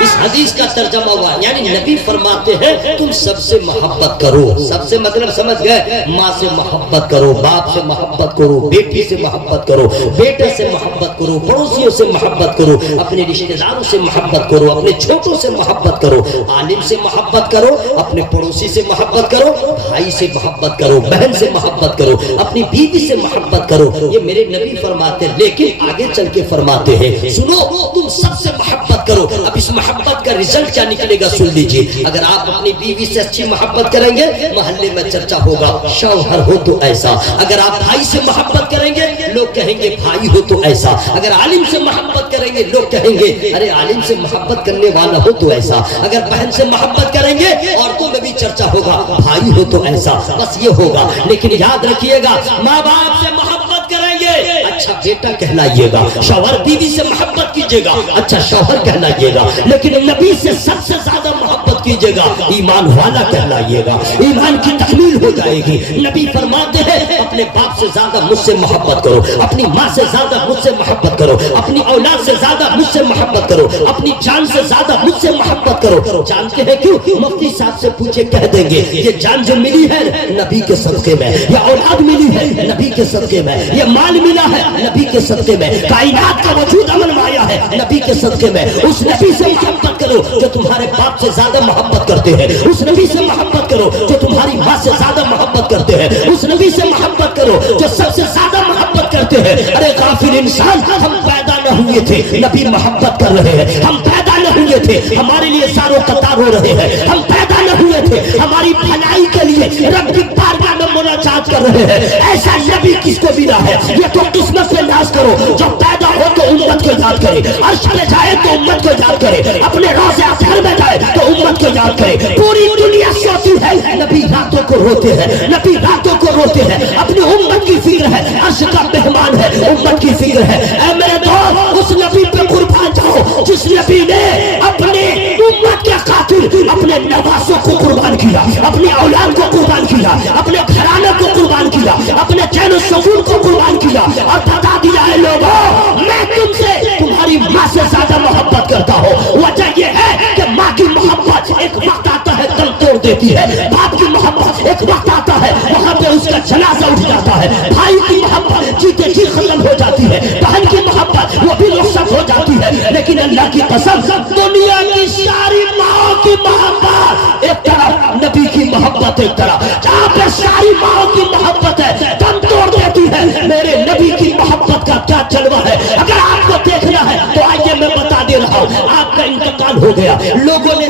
اس حدیث کا ترجمہ ہوا, یعنی نبی فرماتے ہیں تم سب سے محبت کرو. سب سے مطلب سمجھ گئے, ماں سے محبت کرو, باپ سے محبت کرو, بیٹی سے محبت کرو, بیٹے سے محبت کرو, پڑوسیوں سے محبت کرو, اپنے رشتہ داروں سے محبت کرو, اپنے چھوٹوں سے محبت کرو, عالم سے محبت کرو, اپنے پڑوسی سے محبت کرو, بھائی سے محبت کرو, بہن سے محبت کرو, اپنی بیوی سے محبت کرو. یہ میرے نبی فرماتے ہیں, لیکن آگے چل کے فرماتے ہیں سنو تم سب سے محبت کرو. اب اس محبت کا رزلٹ کیا نکلے گا سن لیجئے. اگر آپ اپنی بیوی سے اچھی محبت کریں گے محلے میں چرچا ہوگا, شوہر ہو تو ایسا. اگر آپ بھائی سے محبت کریں گے لوگ کہیں گے بھائی ہو تو ایسا. اگر عالم سے محبت کریں گے لوگ کہیں گے ارے عالم سے محبت کرنے والا ہو تو ایسا. اگر بہن سے محبت کریں گے عورتوں میں بھی چرچا ہوگا بھائی ہو تو ایسا. بس یہ ہوگا, لیکن یاد رکھیے گا ماں باپ سے محبت کریں گے اچھا بیٹا کہلائیے گا, شوہر بیوی سے محبت کیجئے گا اچھا شوہر کہلائیے گا, لیکن نبی سے سب سے زیادہ محبت کیجئے گا ایمان والا کہلائیے گا, ایمان کی تکمیل ہو جائے گی. نبی فرماتے ہیں اپنے باپ سے زیادہ مجھ سے محبت کرو, اپنی ماں سے زیادہ مجھ سے محبت کرو, اپنی اولاد سے زیادہ مجھ سے محبت کرو, اپنی جان سے زیادہ مجھ سے محبت کرو. جانتے ہیں کیوں؟ مفتی صاحب سے پوچھے کہہ دیں گے یہ جان جو ملی ہے نبی کے صدقے میں, یہ اولاد ملی ہے نبی کے صدقے میں, یہ مال ملا ہے نبی کے صدقے میں, کائنات کا وجود عمل میں آیا ہے نبی کے صدقے میں. اس نبی سے محبت کرو جو تمہارے باپ سے زیادہ محبت کرتے ہیں, اس نبی سے محبت کرو جو تمہاری ماں سے زیادہ محبت کرتے ہیں, اس نبی سے محبت کرو جو سب سے زیادہ محبت کرتے ہیں. ارے غافل انسان, ہم پیدا نہ ہوئے تھے نبی محبت کر رہے ہیں, ہم پیدا نہ ہوئے تھے ہمارے لیے ساروں قطار ہو رہے ہیں, ہم پیدا نہ ہوئے تھے ہماری بھلائی کے لیے رب کی بارگاہ میں مچاج کر رہے ہیں. ایسا نبی کس کو ملا ہے؟ یہ تو قسمت سے ناز کرو جو پیدا ہو تو امت کو یاد کرے, عرش میں جائے تو امت کو یاد کرے, اپنے روضے اطہر میں جائے تو امت کو یاد کرے. پوری دنیا سوتی ہے, نبی راتوں کو روتے ہیں, نبی راتوں کو روتے ہیں. اپنی امت کی فکر ہے, عرش کا مہمان ہے, امت کی فکر ہے. اے میرے دوست, اس نبی پہ قربان جاؤ جس نبی نے اپنے امت کے خاطر اپنے نواسوں کو قربان کیا, اپنی اولاد کو قربان کیا, اپنے گھرانے کو قربان کیا, اپنے چین و سکون کو قربان کیا, اور بتا دیا ہے لوگوں میں تم سے تمہاری ماں سے زیادہ محبت کرتا ہوں. وجہ یہ ہے کہ ماں کی محبت ایک وقت آتا ہے دل توڑ دیتی ہے, باپ کی محبت ایک وقت آتا ہے وہاں پہ اس کا جنازہ اٹھ جاتا ہے, بھائی کی محبت جیتے جی ختم ہو جاتی ہے, بہن کی محبت وہ بھی رخصت ہو جاتی ہے. لیکن اللہ کی قسم دنیا کی ساری ماں کی محبت ایک طرف, نبی کی محبت ایک طرف, جہاں پہ ساری ماں کی محبت ہے دم توڑ دیتی ہے, میرے نبی کی محبت کا کیا جلوہ ہے. اگر آپ کو دیکھنا ہے تو آئیے میں بتا دے رہا ہوں. آپ کا انتقال ہو گیا, لوگوں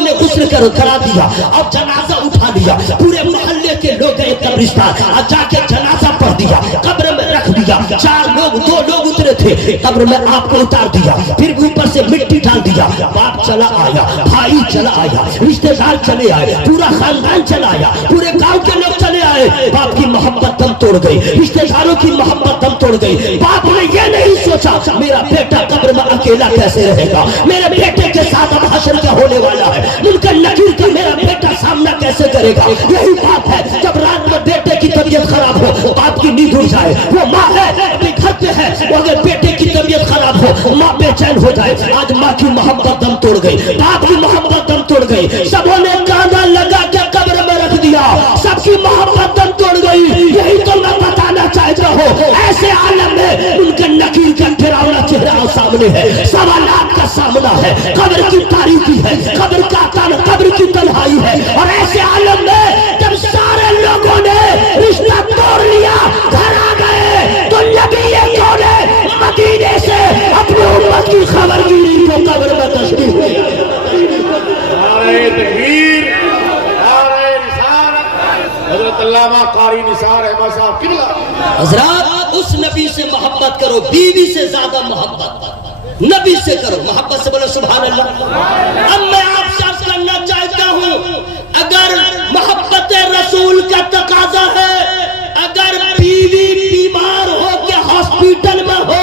نے غسل کرا دیا اور جنازہ اٹھا لیا, پورے محلے کے لوگ گئے قبرستان اور جا کے جنازہ پڑھ دیا, قبر میں رکھ دیا. 4 لوگ 2 لوگ اترے تھے قبر میں, آپ کو اتار دیا, پھر اوپر سے مٹی ڈال دیا. باپ چلا آیا, بھائی چلا آیا, رشتے دار چلے آئے, پورا خاندان چلا آیا, پورے گاؤں کے لوگ چلے آئے. باپ کی محبت دم توڑ گئی, رشتے داروں کی محبت دم توڑ گئی. باپ نے یہ نہیں سوچا میرا بیٹا قبر میں اکیلا کیسے رہے گا, میرے بیٹے کے ساتھ اب حشر کیا ہونے والا ہے, منکر نکیر کا میرا بیٹا سامنا کیسے کرے گا. یہی بات ہے جب رات میں بیٹے کی طبیعت خراب ہو, باپ کی نیند اڑ جائے, وہ ماں ہے ابھی گھر پہ ہے, اگر بیٹے کی طبیعت خراب ہو ماں بے چین ہو جائے. آج ماں کی محبت دم توڑ گئی, باپ کی محبت دم توڑ گئی, سبوں نے کاندھا لگا کے قبر میں رکھ دیا, سب کی محبت دم توڑ گئی. یہی تو میں بتانا چاہتا ہوں, ایسے عالم میں ان کے نکیر کا ڈراؤنا چہرہ سامنے ہے, سوالات کا سامنا ہے, قبر کی تاریکی ہے, قبر کی تنہائی ہے. اور ایسے عالم میں جب سارے لوگوں نے رشتہ توڑ لیا, گھر آ گئے, تو نبی یہ کون ہے مدینے سے اپنی امت کی خبر گیری کو قبر میں تشریف لے. نعرہ تکبیر, نعرہ رسالت, حضرت علامہ قاری نثار احمد صاحب قبلہ. حضرات اس نبی سے محبت کرو, بیوی سے زیادہ محبت نبی سے کرو. محبت سے بولو سبحان اللہ. اب میں آپ سے عرض کرنا چاہتا ہوں, اگر محبت رسول کا تقاضا ہے, اگر بیوی بیمار ہو کے ہاسپیٹل میں ہو,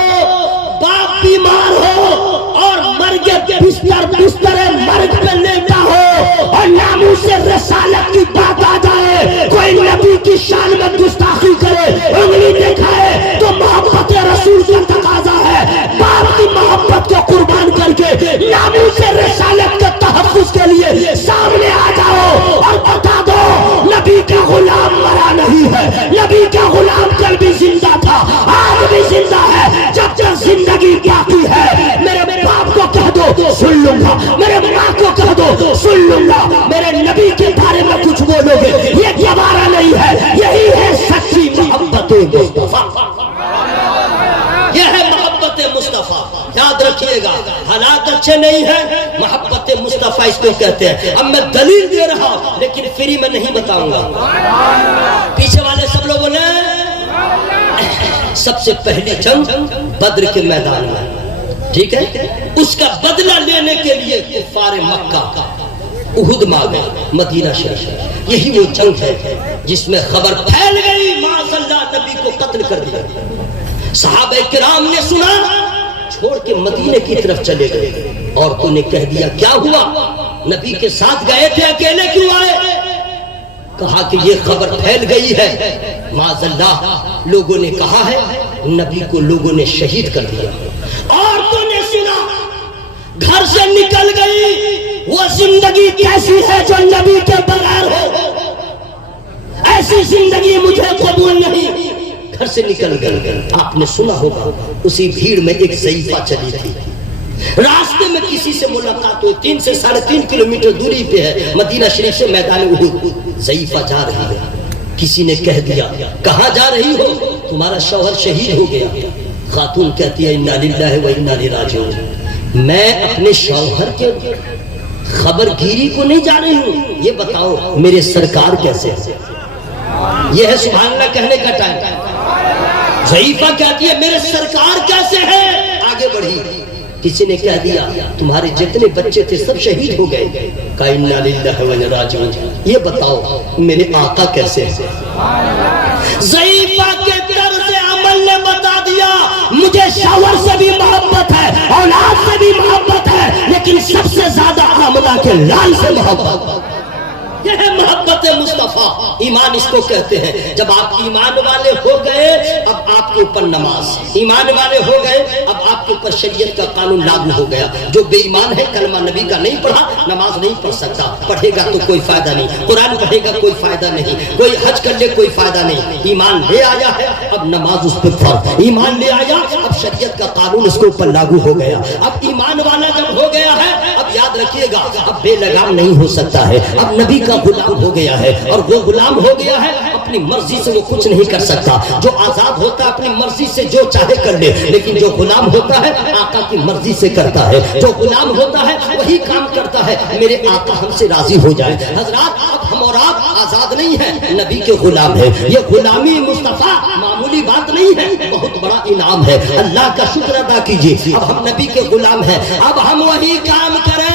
باپ بیمار ہو اور مرگ بستر مرگ پہ لیٹا ہو, اور ناموس رسالت کی بات آ جائے, کوئی نبی کی شان میں گستاخی کرے, انگلی دکھائے, تو محبت رسول کا تقاضا ہے باپ کی محبت کو قربان کر کے ناموس رسالت کے تحفظ کے لیے سامنے آ جاؤ اور بتا دو نبی کا غلام مرا نہیں ہے, نبی کا غلام کل بھی زندہ تھا, آج بھی زندہ ہے, جب تک زندگی باقی ہے. میرے باپ کو کہہ دو سن لوں گا, میرے ماں کو کہہ دو سن لوں گا, میرے نبی کے بارے میں کچھ بولو گے یہ دوبارہ نہیں ہے. یہی ہے سچی محبت مصطفیٰ, یہ ہے محبت مصطفیٰ. یاد رکھیے گا, حالات اچھے نہیں ہیں, محبت مصطفیٰ اس کو کہتے ہیں. اب میں دلیل دے رہا ہوں لیکن فری میں نہیں بتاؤں گا. پیچھے والے سب لوگوں نے سب سے پہلی جنگ بدر کے میدان میں, ٹھیک ہے, اس کا بدلہ لینے کے لیے کفار مکہ احد میں آ گئے مدینہ شریف. یہی وہ جنگ ہے جس میں خبر پھیل گئی معاذ اللہ نبی کو قتل کر دیا. صحابہ کرام نے سنا, چھوڑ کے مدینے کی طرف چلے گئے. عورتوں نے کہہ دیا کیا ہوا, نبی کے ساتھ گئے تھے, اکیلے کیوں آئے؟ کہا کہ یہ خبر پھیل گئی ہے, معاذ اللہ لوگوں نے کہا ہے نبی کو لوگوں نے شہید کر دیا. عورتوں نے سنا, گھر سے نکل گئی. وہ زندگی کیسی ہے جو نبی کے بغیر ہو, ایسی زندگی مجھے قبول نہیں. گھر سے نکل گئے. آپ نے سنا ہوگا اسی بھیڑ میں ایک ضعیفہ چلی تھی, راستے میں کسی سے ملاقات ہوئی, 3 سے 3.5 کلومیٹر دوری پہ ہے مدینہ شریف سے میدان احد. ضعیفہ جا رہی ہے, کسی نے کہہ دیا کہاں جا رہی ہو, تمہارا شوہر شہید ہو گیا. خاتون کہتی ہے انا للہ و انا الیہ راجعون, میں اپنے شوہر کے خبر گیری کو نہیں جا رہی ہوں, یہ بتاؤ میرے سرکار کیسے, یہ ہے سبحان اللہ کہنے کا ٹائم۔ ضعیفہ کہتی ہے میرے سرکار کیسے ہیں؟ آگے بڑھی، کسی نے کہہ دیا تمہارے جتنے بچے تھے سب شہید ہو گئے، کہا انا للہ و انا راجعون، یہ بتاؤ میرے آقا کیسے ہیں؟ ضعیفہ کے طرز عمل نے بتا دیا مجھے شوہر سے بھی محبت ہے، اولاد سے بھی محبت ہے، لیکن سب سے زیادہ آمنہ کے لال سے محبت۔ یہ ہے محبت مصطفیٰ، ایمان اس کو کہتے ہیں۔ جب آپ ایمان والے ہو گئے اب آپ کے اوپر نماز، ایمان والے ہو گئے اب آپ کے اوپر شریعت کا قانون لاگو ہو گیا۔ جو بے ایمان ہے کلمہ نبی کا نہیں پڑھا نماز نہیں پڑھ سکتا، پڑھے گا تو کوئی فائدہ نہیں، قرآن پڑھے گا کوئی فائدہ نہیں، کوئی حج کر لے کوئی فائدہ نہیں۔ ایمان لے آیا ہے اب نماز اس پہ فرض، ایمان لے آیا اب شریعت کا قانون اس کے اوپر لاگو ہو گیا۔ اب ایمان والا جب ہو گیا ہے اب یاد رکھیے گا اب بے لگام نہیں ہو سکتا ہے، اب نبی کا غلام ہو گیا ہے، اور وہ غلام ہو گیا ہے اپنی مرضی سے وہ کچھ نہیں کر سکتا۔ جو آزاد ہوتا ہے اپنی مرضی سے جو چاہے کر لے، لیکن جو غلام ہوتا ہے آقا کی مرضی سے کرتا ہے، جو غلام ہوتا ہے وہی کام کرتا ہے میرے آقا ہم سے راضی ہو جائے۔ حضرات اب ہم اور آپ آزاد نہیں ہیں، نبی کے غلام ہے۔ یہ غلامی مصطفیٰ معمولی بات نہیں ہے، بہت بڑا انعام ہے، اللہ کا شکر ادا کیجیے۔ اب ہم نبی کے غلام ہیں، اب ہم وہی کام کریں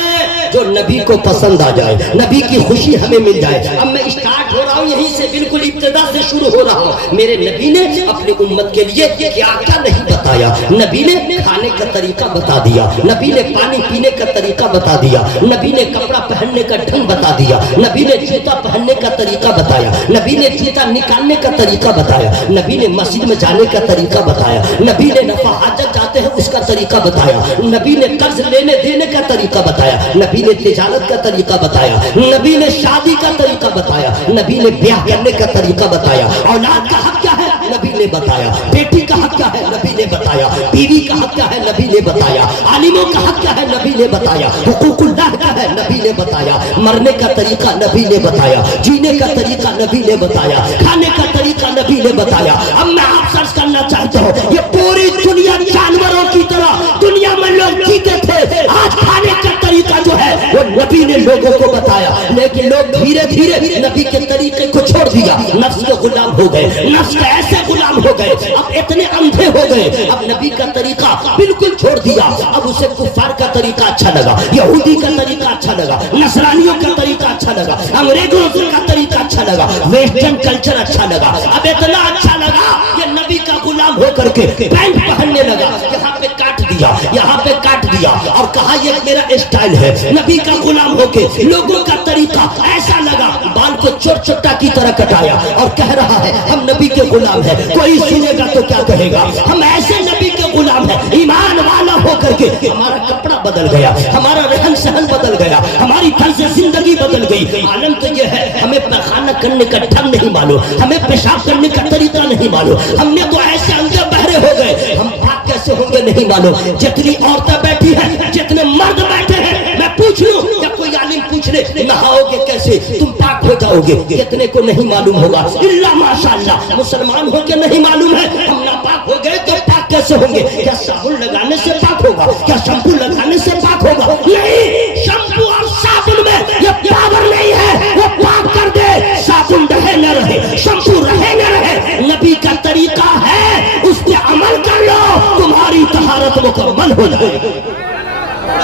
جو نبی کو پسند آ جائے، نبی کی خوشی ہمیں مل جائے۔ اب میں اسٹارٹ ہو رہا ہوں یہیں سے، بالکل ابتدا سے شروع ہو رہا ہوں۔ میرے نبی نے اپنی امت کے لیے کیا کیا نہیں بتایا، نبی نے کھانے کا طریقہ بتا دیا، نبی نے پانی پینے کا طریقہ بتا دیا، نبی نے کپڑا پہننے کا ڈھنگ بتا دیا، نبی نے جوتا پہننے کا طریقہ بتایا، نبی نے جوتا نکالنے کا طریقہ بتایا، نبی نے مسجد میں جانے کا طریقہ بتایا، نبی نے نفع حاجت جاتے ہیں اس کا طریقہ بتایا، نبی نے قرض لینے دینے کا طریقہ بتایا، نبی نے تجارت کا طریقہ بتایا، نبی نے شادی کا طریقہ بتایا، نبی نے بیاہ کرنے کا طریقہ بتایا، اولاد کا حق کیا ہے نبی نے بتایا، بیٹی کا حق کیا ہے نبی نے بتایا، بیوی کا حق کیا ہے نبی نے بتایا، عالموں کا حق کیا ہے نبی نے بتایا، حقوق اللہ کیا ہے نبی نے بتایا، مرنے کا طریقہ نبی نے بتایا، جینے کا طریقہ نبی نے بتایا، کھانے کا طریقہ نبی نے بتایا۔ اب میں آپ سرچ کرنا چاہتا ہوں، یہ پوری دنیا جانوروں کی طرح دنیا میں لوگ جیتے تھے، آج کھانے کا طریقہ جو ہے وہ نبی نے لوگوں کو بتایا، لیکن لوگ دھیرے دھیرے نبی کے طریقے کو چھوڑ دیا، نفس کے غلام ہو گئے، نفس کے ایسے غلام ہو گئے، اب اتنے اندھے ہو گئے، اب نبی کا طریقہ بالکل چھوڑ دیا۔ اب اسے کفار کا طریقہ اچھا لگا، یہودی کا طریقہ اچھا لگا، نصرانیوں کا طریقہ اچھا لگا، انگریزوں کا طریقہ اچھا لگا، ویسٹرن کلچر اچھا لگا، اب اتنا اچھا لگا یہ نبی کا غلام ہو کر کے پینٹ پہننے لگا، یہاں پہ کاٹ دیا، یہاں پہ کاٹ دیا، اور کہا یہ میرا اسٹائل ہے۔ نبی کا غلام ہو کے لوگوں کا طریقہ ایسا لگا، بال کو چوٹ چٹا کی طرح کٹایا اور کہہ رہا ہے ہم نبی کے غلام ہیں، کوئی سنے گا تو کیا کہے گا، ہم ایسے نبی کے غلام ہیں۔ ایمان والا ہو کر کے ہمارا کپڑا بدل گیا، ہمارا رہن سہن بدل گیا، ہماری طرز زندگی بدل گئی۔ عالم تو یہ ہے ہمیں پیخانہ کرنے کا ڈھنگ نہیں معلوم، ہمیں پیشاب کرنے کا طریقہ نہیں معلوم، ہم نے تو ایسے اندھے بہرے ہو گئے، ہم پاک کیسے ہوں گے نہیں معلوم۔ جتنی عورتیں بیٹھی ہیں، جتنے مرد بیٹھے ہیں، میں پوچھ لوں یا کوئی عالم پوچھ لے نہاؤ گے کیسے تم پاک ہو جاؤ گے، کتنے کو نہیں معلوم ہوگا، اللہ ماشاءاللہ مسلمان ہو کے نہیں معلوم ہے ہم ناپاک ہو گئے تو پاک کیسے ہوں گے؟ کیا صابن لگانے سے پاک ہوگا؟ کیا شیمپو لگانے سے پاک ہوگا؟ نہیں، شیمپو اور صابن میں یہ پاور نہیں ہے، وہ پاک کر دے، صابن رہے نہ رہے، شیمپو رہے نہ رہے، نبی کا طریقہ ہے اس پہ عمل کر لو، تمہاری طہارت مکمل ہو جائے۔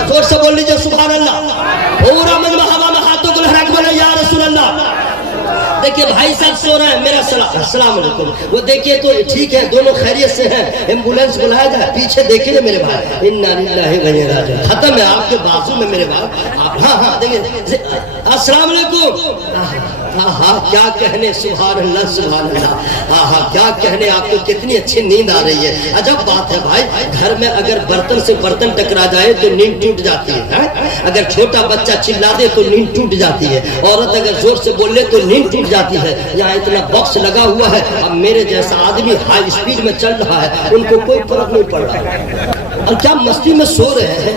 زور سے بول لیجیے سبحان اللہ، پورا مجمع ہوا میں ہاتھوں کو لہرا کے بولے یا رسول اللہ۔ دیکھیے بھائی صاحب سو رہے ہیں، میرا السلام علیکم، وہ دیکھیے تو ٹھیک ہے دونوں خیریت سے ہیں، ایمبولینس بلایا جائے، پیچھے دیکھیے میرے بھائی، انا للہ و انا راجعون، ختم ہے آپ کے بازو میں میرے بھائی، ہاں دیکھیے السلام علیکم۔ کیا کہنے، سبحان اللہ سبحان اللہ، کیا کہنے، آپ کو کتنی اچھی نیند آ رہی ہے، عجب بات ہے بھائی، گھر میں اگر برتن سے برتن ٹکرا جائے تو نیند ٹوٹ جاتی ہے، اگر چھوٹا بچہ چلا دے تو نیند ٹوٹ جاتی ہے، عورت اگر زور سے بول لے تو نیند ٹوٹ جاتی ہے، یہاں اتنا باکس لگا ہوا ہے، اب میرے جیسا آدمی ہائی اسپیڈ میں چل رہا ہے، ان کو کوئی فرق نہیں پڑ رہا ہے، اور کیا مستی میں سو رہے ہیں،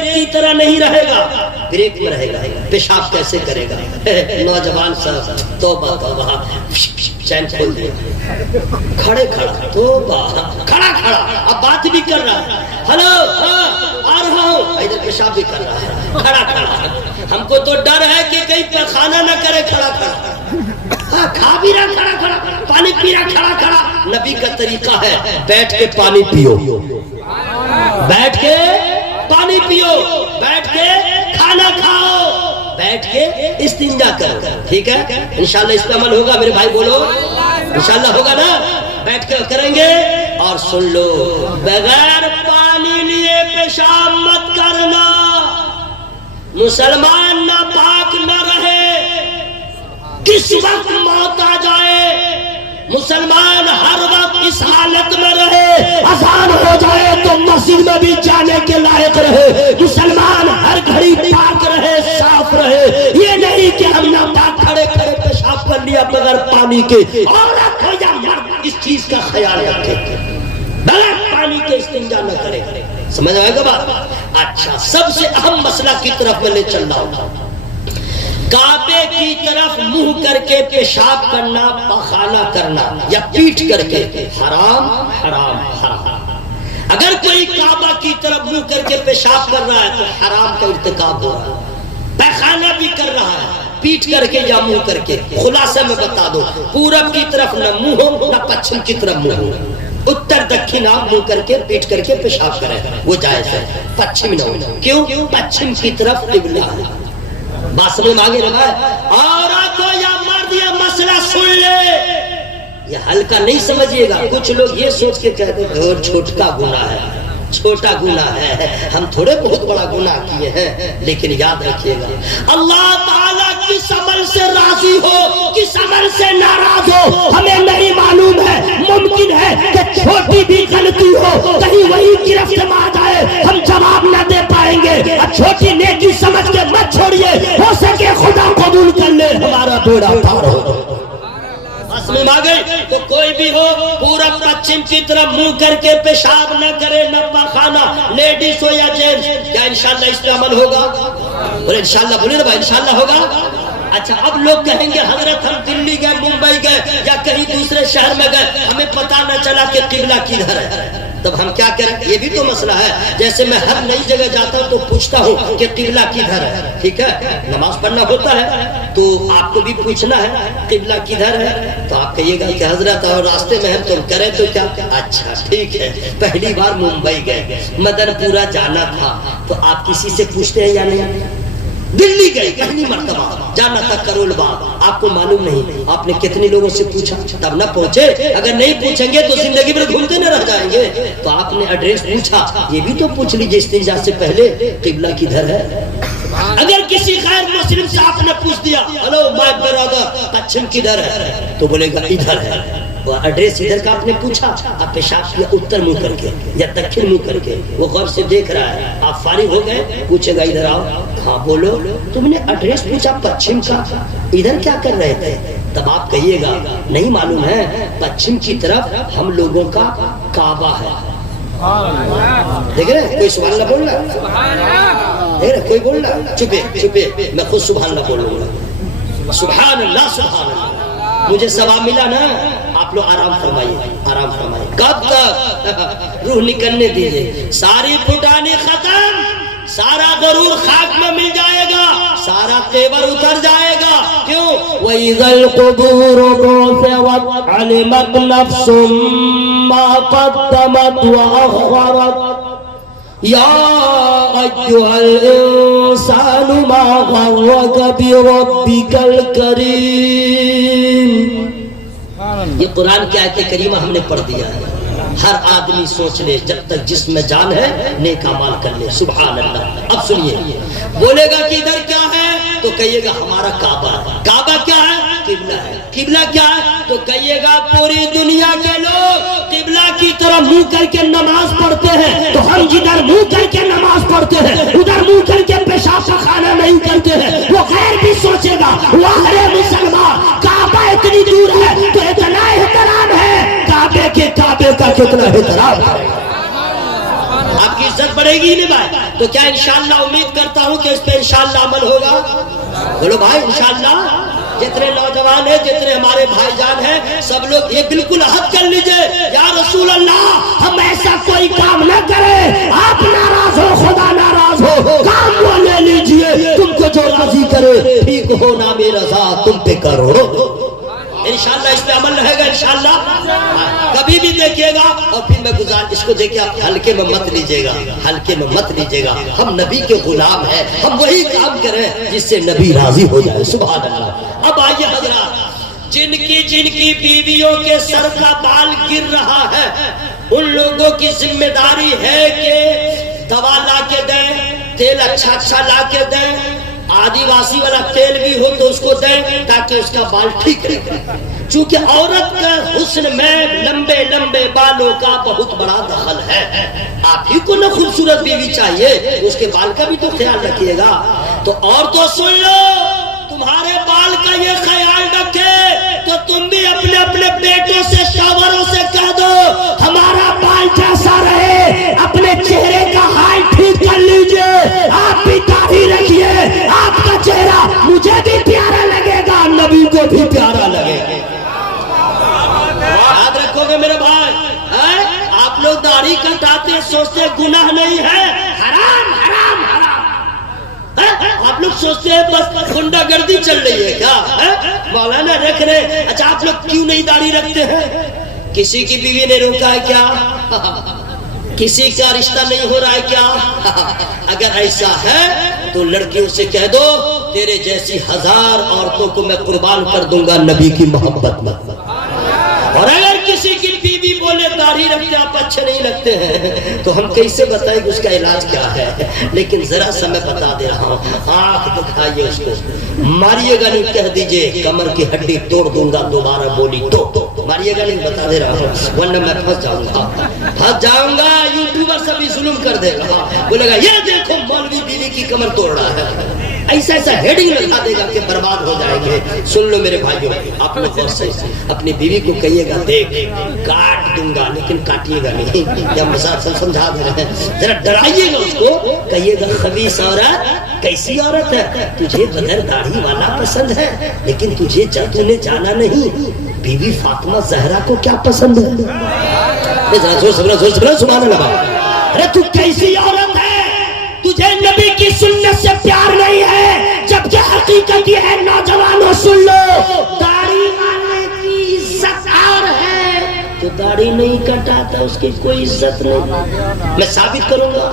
بریک کی طرح نہیں رہے گا، بریک میں رہے گا، پیشاب کیسے کرے گا؟ نوجوان صاحب توبہ توبہ، چین کھول دیا، کھڑے کھڑا، توبہ، کھڑا کھڑا، اب بات بھی کر رہا ہے، ہلو ہاں آ رہا ہوں، ادھر پیشاب بھی کر رہا ہے، کھڑا کھڑا۔ ہم کو تو ڈر ہے کہ کہیں پیخانہ نہ کرے کھڑا کھڑا، کھا بھی رہا کھڑا کھڑا، پانی پی رہا کھڑا کھڑا۔ نبی کا طریقہ ہے بیٹھ کے پانی پیو، بیٹھ کے پانی پیو، بیٹھ کے کھانا کھاؤ، بیٹھ کے استنجا کرو، ٹھیک ہے؟ انشاءاللہ اس پہ عمل ہوگا میرے بھائی، بولو انشاءاللہ ہوگا نا؟ بیٹھ کے کریں گے۔ اور سن لو، بغیر پانی لیے پیشاب مت کرنا، مسلمان نہ پاک نہ رہے، کس وقت موت آ جائے مسلمان ہر وقت اس حالت میں رہے، اذان ہو جائے تو مسجد میں بھی جانے کے لائق رہے، مسلمان ہر گھڑی پاک رہے، صاف رہے۔ یہ نہیں کہ ہم نہ پاک کھڑے کھڑے پیشاب کر لیا بغیر پانی کے، عورت ہو یا مرد اس چیز کا خیال رکھے، بغیر پانی کے استنجا نہ کرے۔ سمجھ آئے گا بات؟ اچھا، سب سے اہم مسئلہ کی طرف میں لے چل رہا ہوں، کعبے کی طرف منہ کر کے پیشاب کرنا، پخانہ کرنا یا پیٹ کر کے، حرام حرام حرام۔ اگر کوئی کعبہ کی طرف منہ کر کے پیشاب کر رہا ہے تو حرام کا ارتکاب ہو رہا ہے، پیخانہ بھی کر رہا ہے، پیٹ کر کے یا منہ کر کے۔ خلاصہ میں بتا دو، پورب کی طرف نہ منہ ہو نہ پچھم کی طرف منہ ہو، اتر دکھن آپ منہ کر کے پیٹ کر کے پیشاب کریں، وہ جائز ہے، پچھم نہ ہو۔ کیوں؟ پچھم کی طرف قبلہ ہے۔ بات سمجھ میں آگے رہا ہے؟ عورت ہو یا مرد یہ مسئلہ سن لے، یہ ہلکا نہیں سمجھیے گا۔ کچھ لوگ یہ سوچ کے کہتے ہیں اور چھوٹا گناہ ہے، چھوٹا گناہ ہے، ہم تھوڑے بہت بڑا گناہ کیے ہیں۔ لیکن یاد رکھیے گا، اللہ تعالیٰ کس عمل سے راضی ہو کس عمل سے ناراض ہو ہمیں نہیں معلوم ہے۔ ممکن ہے کہ چھوٹی بھی غلطی ہو، کہیں وہی گرفت میں آ جائے، ہم جواب نہ دے پائیں گے۔ اور چھوٹی نیکی سمجھ کے مت چھوڑیے، ہو سکے خدا قبول کر لے، ہمارا بیڑا پار ہو۔ میں آ گئی تو کوئی بھی ہو، پورب پچھم کی طرف منہ کر کے پیشاب نہ کرے نہ پخانہ، لیڈیز ہو یا جینٹس۔ کیا انشاءاللہ اس پہ عمل ہوگا؟ اور انشاءاللہ بولے نا بھائی، انشاءاللہ ہوگا۔ اچھا، اب لوگ کہیں گے حضرت ہم دلی گئے، ممبئی گئے یا کہیں دوسرے شہر میں گئے، ہمیں پتہ نہ چلا کہ قبلہ کدھر ہے، تب ہم کیا کریں؟ یہ بھی تو مسئلہ ہے۔ جیسے میں ہر نئی جگہ جاتا ہوں تو پوچھتا ہوں کہ قبلہ کدھر ہے، ٹھیک ہے؟ نماز پڑھنا ہوتا ہے تو آپ کو بھی پوچھنا ہے قبلہ کدھر ہے، تو آپ کہیے گا کہ حضرت اور راستے میں ہم تم کریں تو کیا؟ اچھا ٹھیک ہے، پہلی بار ممبئی گئے، مدن پورہ جانا تھا تو آپ کسی سے پوچھتے ہیں یا نہیں؟ دلی گئے پہلی مرتبہ، جانا تھا کرول باغ، آپ کو معلوم نہیں، آپ نے کتنے لوگوں سے پوچھا تب نہ پہنچے؟ اگر نہیں پوچھیں گے تو زندگی بھر گھومتے نہ رہ جائیں گے۔ تو آپ نے ایڈریس پوچھا، یہ بھی تو پوچھ لیجیے استنجا سے پہلے قبلہ کدھر ہے۔ اگر کسی غیر مسلم سے آپ نے پوچھ دیا ہلو مائی برادر پچھم کدھر ہے، تو بولے گا ادھر ہے، وہ ایڈریس ادھر کا آپ نے پوچھا، آپ پیشاب کیا اتر منہ کر کے یا دکھن منہ کر کے، وہ غور سے دیکھ رہا ہے، آپ فارغ ہو گئے، پوچھے گا ادھر آؤ، ہاں بولو، تم نے ایڈریس پوچھا پچھم کا، ادھر کیا کر رہے تھے؟ تب آپ کہیے گا نہیں معلوم ہے، پچھم کی طرف ہم لوگوں کا کعبہ ہے۔ دیکھ رہے کوئی سبحان اللہ بول رہا، دیکھ رہے کوئی بول رہا، چپے چپے، میں خود سبحان اللہ بولوں گا، سبحان اللہ سبحان اللہ۔ مجھے ثواب ملا نا، آپ لوگ آرام فرمائیے، آرام فرمائیے۔ کب تک؟ روح نکلنے دیجیے، ساری پھٹانی ختم، سارا غرور خاک میں مل جائے گا، سارا تیور اتر جائے گا۔ کیوں؟ وَإِذَا الْقُبُورُ بُعْثِرَتْ عَلِمَتْ نَفْسٌ مَّا قَدَّمَتْ وَأَخَّرَتْ يَا أَيُّهَا الْإِنسَانُ مَا غَرَّكَ بِرَبِّكَ الْكَرِيمِ۔ یہ قرآن کی آیت کریمہ ہم نے پڑھ دیا ہے، ہر آدمی سوچ لے جب تک جسم میں جان ہے نیک اعمال کر لے، سبحان اللہ۔ اب سنیے، بولے گا کہ ادھر کیا ہے تو کہیے گا ہمارا کعبہ ہے۔ کعبہ کیا ہے؟ قبلہ ہے۔ قبلہ کیا ہے تو کہیے گا پوری دنیا کے لوگ قبلہ کی طرف منہ کر کے نماز پڑھتے ہیں، تو ہم جدھر منہ کر کے نماز پڑھتے ہیں ادھر منہ کر کے پیشاب پخانہ نہیں کرتے ہیں۔ وہ غیر بھی سوچے گا واہ رے مسلمان، کعبہ اتنی دور ہے تو اتنا احترام ہے، کعبے کا کتنا احترام ہے۔ آپ کی عزت بڑھے گی نہیں بھائی؟ تو کیا انشاءاللہ امید کرتا ہوں کہ اس پہ انشاءاللہ عمل ہوگا؟ بولو بھائی انشاءاللہ۔ جتنے نوجوان ہیں، جتنے ہمارے بھائی جان ہیں، سب لوگ یہ بالکل عہد کر لیجئے، یا رسول اللہ ہم ایسا کوئی کام نہ کریں آپ ناراض ہو خدا ناراض ہو، کام وہ لے لیجئے، تم کو جو راضی کرے، ٹھیک ہو نا میرا رضا تم پہ کرو۔ انشاءاللہ اس پہ عمل رہے گا انشاءاللہ۔ کبھی بھی دیکھیے گا، اور پھر میں گزار اس کو دیکھیں آپ ہلکے میں مت لیجئے گا، ہلکے میں مت لیجئے گا۔ ہم نبی کے غلام ہیں، ہم وہی کام کریں جس سے نبی راضی ہو جائے۔ سبحان اللہ۔ اب آئیے حضرات، جن کی بیویوں کے سر کا بال گر رہا ہے، ان لوگوں کی ذمہ داری ہے کہ دوا لا کے دیں، تیل اچھا لا کے دیں، آدیواسی والا تیل بھی ہو تو اس کو دیں تاکہ اس کا بال ٹھیک رہے۔ چونکہ عورت کا حسن میں لمبے بالوں کا بہت بڑا دخل ہے۔ آپ ہی کو نہ خوبصورت بیوی چاہیے، اس کے بال کا بھی تو خیال رکھیے گا۔ تو عورتوں سن لو، تمہارے بال کا یہ خیال رکھے تو تم بھی اپنے اپنے بیٹوں سے شوہروں سے کہہ دو ہمارا بال جیسا رہے، اپنے چہرے کا حال ٹھیک کر لیجئے، آپ بھی داڑھی رکھیے، آپ کا چہرہ مجھے بھی پیارا لگے گا، نبی کو بھی پیارا لگے گا۔ یاد رکھو گے میرے بھائی، آپ لوگ داڑھی کٹاتے سوچتے گناہ نہیں ہے، حرام حرام حرام۔ آپ لوگ سوچتے ہیں بس گنڈا گردی چل رہی ہے کیا؟ مولانا رکھ رہے، اچھا آپ لوگ کیوں نہیں داڑھی رکھتے ہیں؟ کسی کی بیوی نے روکا ہے کیا؟ کسی کا رشتہ نہیں ہو رہا ہے کیا؟ اگر ایسا ہے تو لڑکیوں سے کہہ دو تیرے جیسی 1000 عورتوں کو میں قربان کر دوں گا نبی کی محبت میں۔ اور اگر کسی کی بیوی بولے داڑھی رکھتے آپ اچھے نہیں لگتے ہیں تو ہم کیسے بتائیں کہ اس کا علاج کیا ہے؟ لیکن ذرا سا میں بتا دے رہا ہوں، آنکھ دکھائیے اس کو، ماریے گا نہیں، کہہ دیجئے کمر کی ہڈی توڑ دوں گا دوبارہ بولی تو ماریے گا نہیں، بتا دے رہا ہوں، ورنہ میں پھنس جاؤں گا، یوٹیوبر سے بھی ظلم کر دے گا، بولے گا یہ دیکھو مولوی بیوی کی کمر توڑ رہا ہے، ایسا ہیڈنگ لگا دے گا کہ برباد ہو جائیں گے۔ سن لو میرے بھائیوں، آپ لوگ اپنی بیوی کو کہیے گا دیکھ کاٹ دوں گا لیکن کاٹیے گا نہیں، یا مثال سمجھا دے رہے ہیں، ذرا ڈرائیے گا اس کو، کہیے گا خبیث عورت کیسی عورت ہے، تجھے بغیر داڑھی والا پسند ہے لیکن تجھے جب تُو نے جانا نہیں بیوی فاطمہ زہرا کو کیا پسند ہے۔ سبحان اللہ۔ ارے تو کیسی عورت ہے، تجھے نبی کی سنت سے پیار نہیں ہے، جبکہ حقیقت یہ ہے نوجوانوں سن لو، داڑھی والے کی عزت اور ہے، جو داڑھی نہیں کٹاتا اس کی کوئی عزت نہیں۔ میں ثابت کروں گا،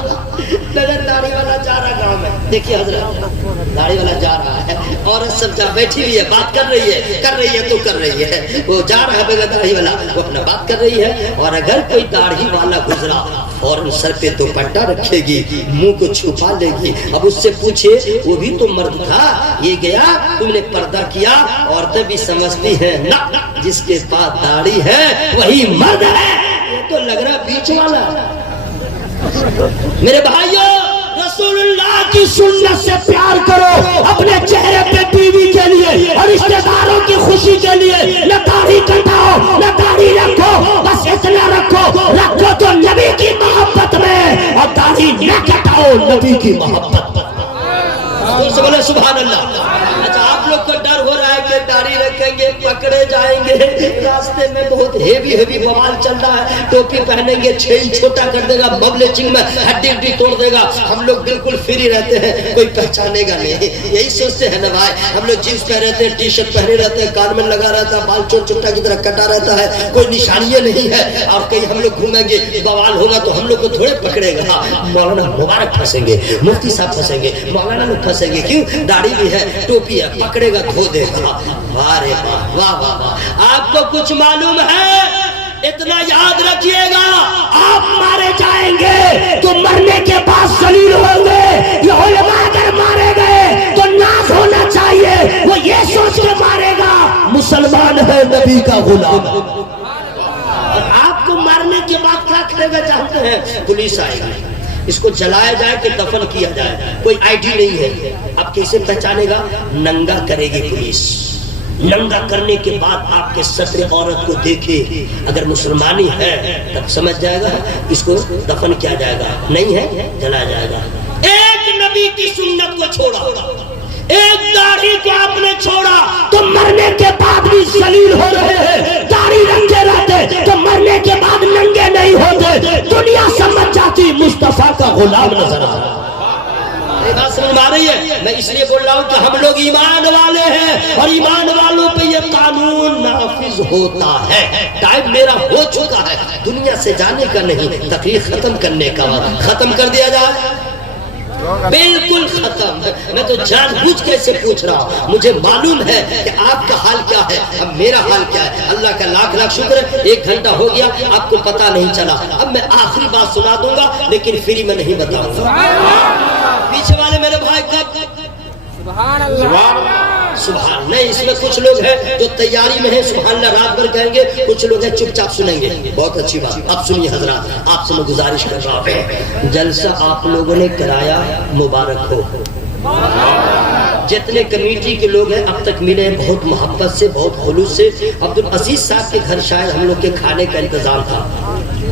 اگر داڑھی والا جا رہا گاؤں میں، دیکھیے حضرت داڑھی والا جا رہا ہے، عورت سب جا بیٹھی ہوئی ہے، بات کر رہی ہے تو کر رہی ہے، وہ جا رہا ہے بغیر داڑھی والا، وہ اپنا بات کر رہی ہے، اور اگر کوئی داڑھی والا گزرا فوراً سر پہ دوپٹہ رکھے گی، منہ کو چھپا لے گی، اب اس سے پوچھے وہ بھی تو مرد تھا، یہ گیا تم نے پردہ کیا، عورتیں بھی سمجھتی ہیں نہ جس کے پاس داڑھی ہے وہی مرد ہے، یہ تو لگ رہا بیچ والا۔ میرے بھائیوں، رسول اللہ کی سنت سے پیار کرو، اپنے چہرے پہ بیوی کے لیے اور رشتہ داروں کی خوشی کے لیے نہ داڑھی کٹاؤ نہ داڑھی رکھو، بس اتنا رکھو تو نبی کی محبت میں، اور داڑھی نہ کٹاؤ نبی کی محبت میں۔ بولے سبحان اللہ۔ اچھا آپ لوگ کو ڈر ہو رہا ہے کہ داڑھی رکھیں گے پکڑے جائیں گے، راستے میں بہت ہیوی بوال چل رہا ہے، ٹوپی پہنیں گے 6 انچ چھوٹا کر دے گا، مبلچنگ میں ہڈی توڑ دے گا، ہم لوگ بالکل فری رہتے ہیں، کوئی پہچانے گا نہیں، یہی سوچتے ہیں نا بھائی، ہم لوگ جینس پہنے رہتے ہیں، ٹی شرٹ پہنے رہتے ہیں، کان میں لگا رہتا ہے، بال چوٹ چٹا کی طرح کٹا رہتا ہے، کوئی نشانیاں نہیں ہے، اور کہیں ہم لوگ گھومیں گے بوال ہوگا تو ہم لوگ کو تھوڑے پکڑے گا، مولانا مبارک پھنسیں گے، مفتی صاحب پھنسیں گے، مولانا لوگ پھنسیں گے، کیوں؟ داڑھی بھی ہے، ٹوپی ہے، پکڑے گا دھو دے گا۔ واہ رے واہ واہ واہ واہ۔ آپ کو کچھ معلوم ہے؟ اتنا یاد رکھیے گا، آپ مارے جائیں گے تو مرنے کے بعد ذلیل ہوں گے، یہ علماء اگر مارے گئے تو ناز ہونا چاہیے، وہ یہ سوچ کے مارے گا مسلمان ہے نبی کا غلام۔ آپ کو مارنے کے بعد کیا کرے گا جانتے ہیں؟ پولیس آئے گی، اس کو جلایا جائے کہ دفن کیا جائے، کوئی آئی ڈی نہیں ہے، اب کیسے پہچانے گا؟ ننگا کرے گی پولیس، ننگا کرنے کے بعد آپ کے سطر عورت کو دیکھے، اگر مسلمانی ہے تب سمجھ جائے گا اس کو دفن کیا جائے گا، نہیں ہے جلایا جائے گا۔ ایک نبی کی سنت کو چھوڑا، ایک داڑھی کو آپ نے چھوڑا تو مرنے کے بعد بھی ذلیل ہو رہے ہیں، داڑھی رکھے رہتے تو مرنے کے بعد ننگے نہیں ہوتے، دنیا سمجھ جاتی مصطفیٰ کا غلام نظر آ رہا۔ بات سمجھ میں آ رہی ہے؟ میں اس لیے بول رہا ہوں کہ ہم لوگ ایمان والے ہیں اور ایمان والوں پہ یہ قانون نافذ ہوتا ہے۔ ٹائم میرا ہو چکا ہے، دنیا سے جانے کا نہیں، تقریر ختم کرنے کا وقت، ختم کر دیا جائے، بالکل ختم۔ میں تو جان بوجھ کے سے پوچھ رہا ہوں، مجھے معلوم ہے کہ آپ کا حال کیا ہے، اب میرا حال کیا ہے۔ اللہ کا لاکھ لاکھ شکر ہے 1 گھنٹہ ہو گیا آپ کو پتہ نہیں چلا۔ اب میں آخری بات سنا دوں گا لیکن فری میں نہیں بتاؤں گا۔ پیچھے والے میرے بھائی کب سبحان اللہ سبحان نہیں، اس میں کچھ لوگ ہیں جو تیاری میں ہیں سبحان اللہ رات بھر کہیں گے، کچھ لوگ ہیں چپ چاپ سنیں گے۔ بہت اچھی بات، اب سنیے حضرات، آپ سے میں گزارش کر رہا ہوں، جلسہ آپ لوگوں نے کرایا، مبارک ہو۔ جتنے کمیٹی کے لوگ ہیں اب تک ملے، بہت محبت سے، بہت خلوص سے۔ عبدالعزیز صاحب کے گھر شاید ہم لوگ کے کھانے کا انتظام تھا،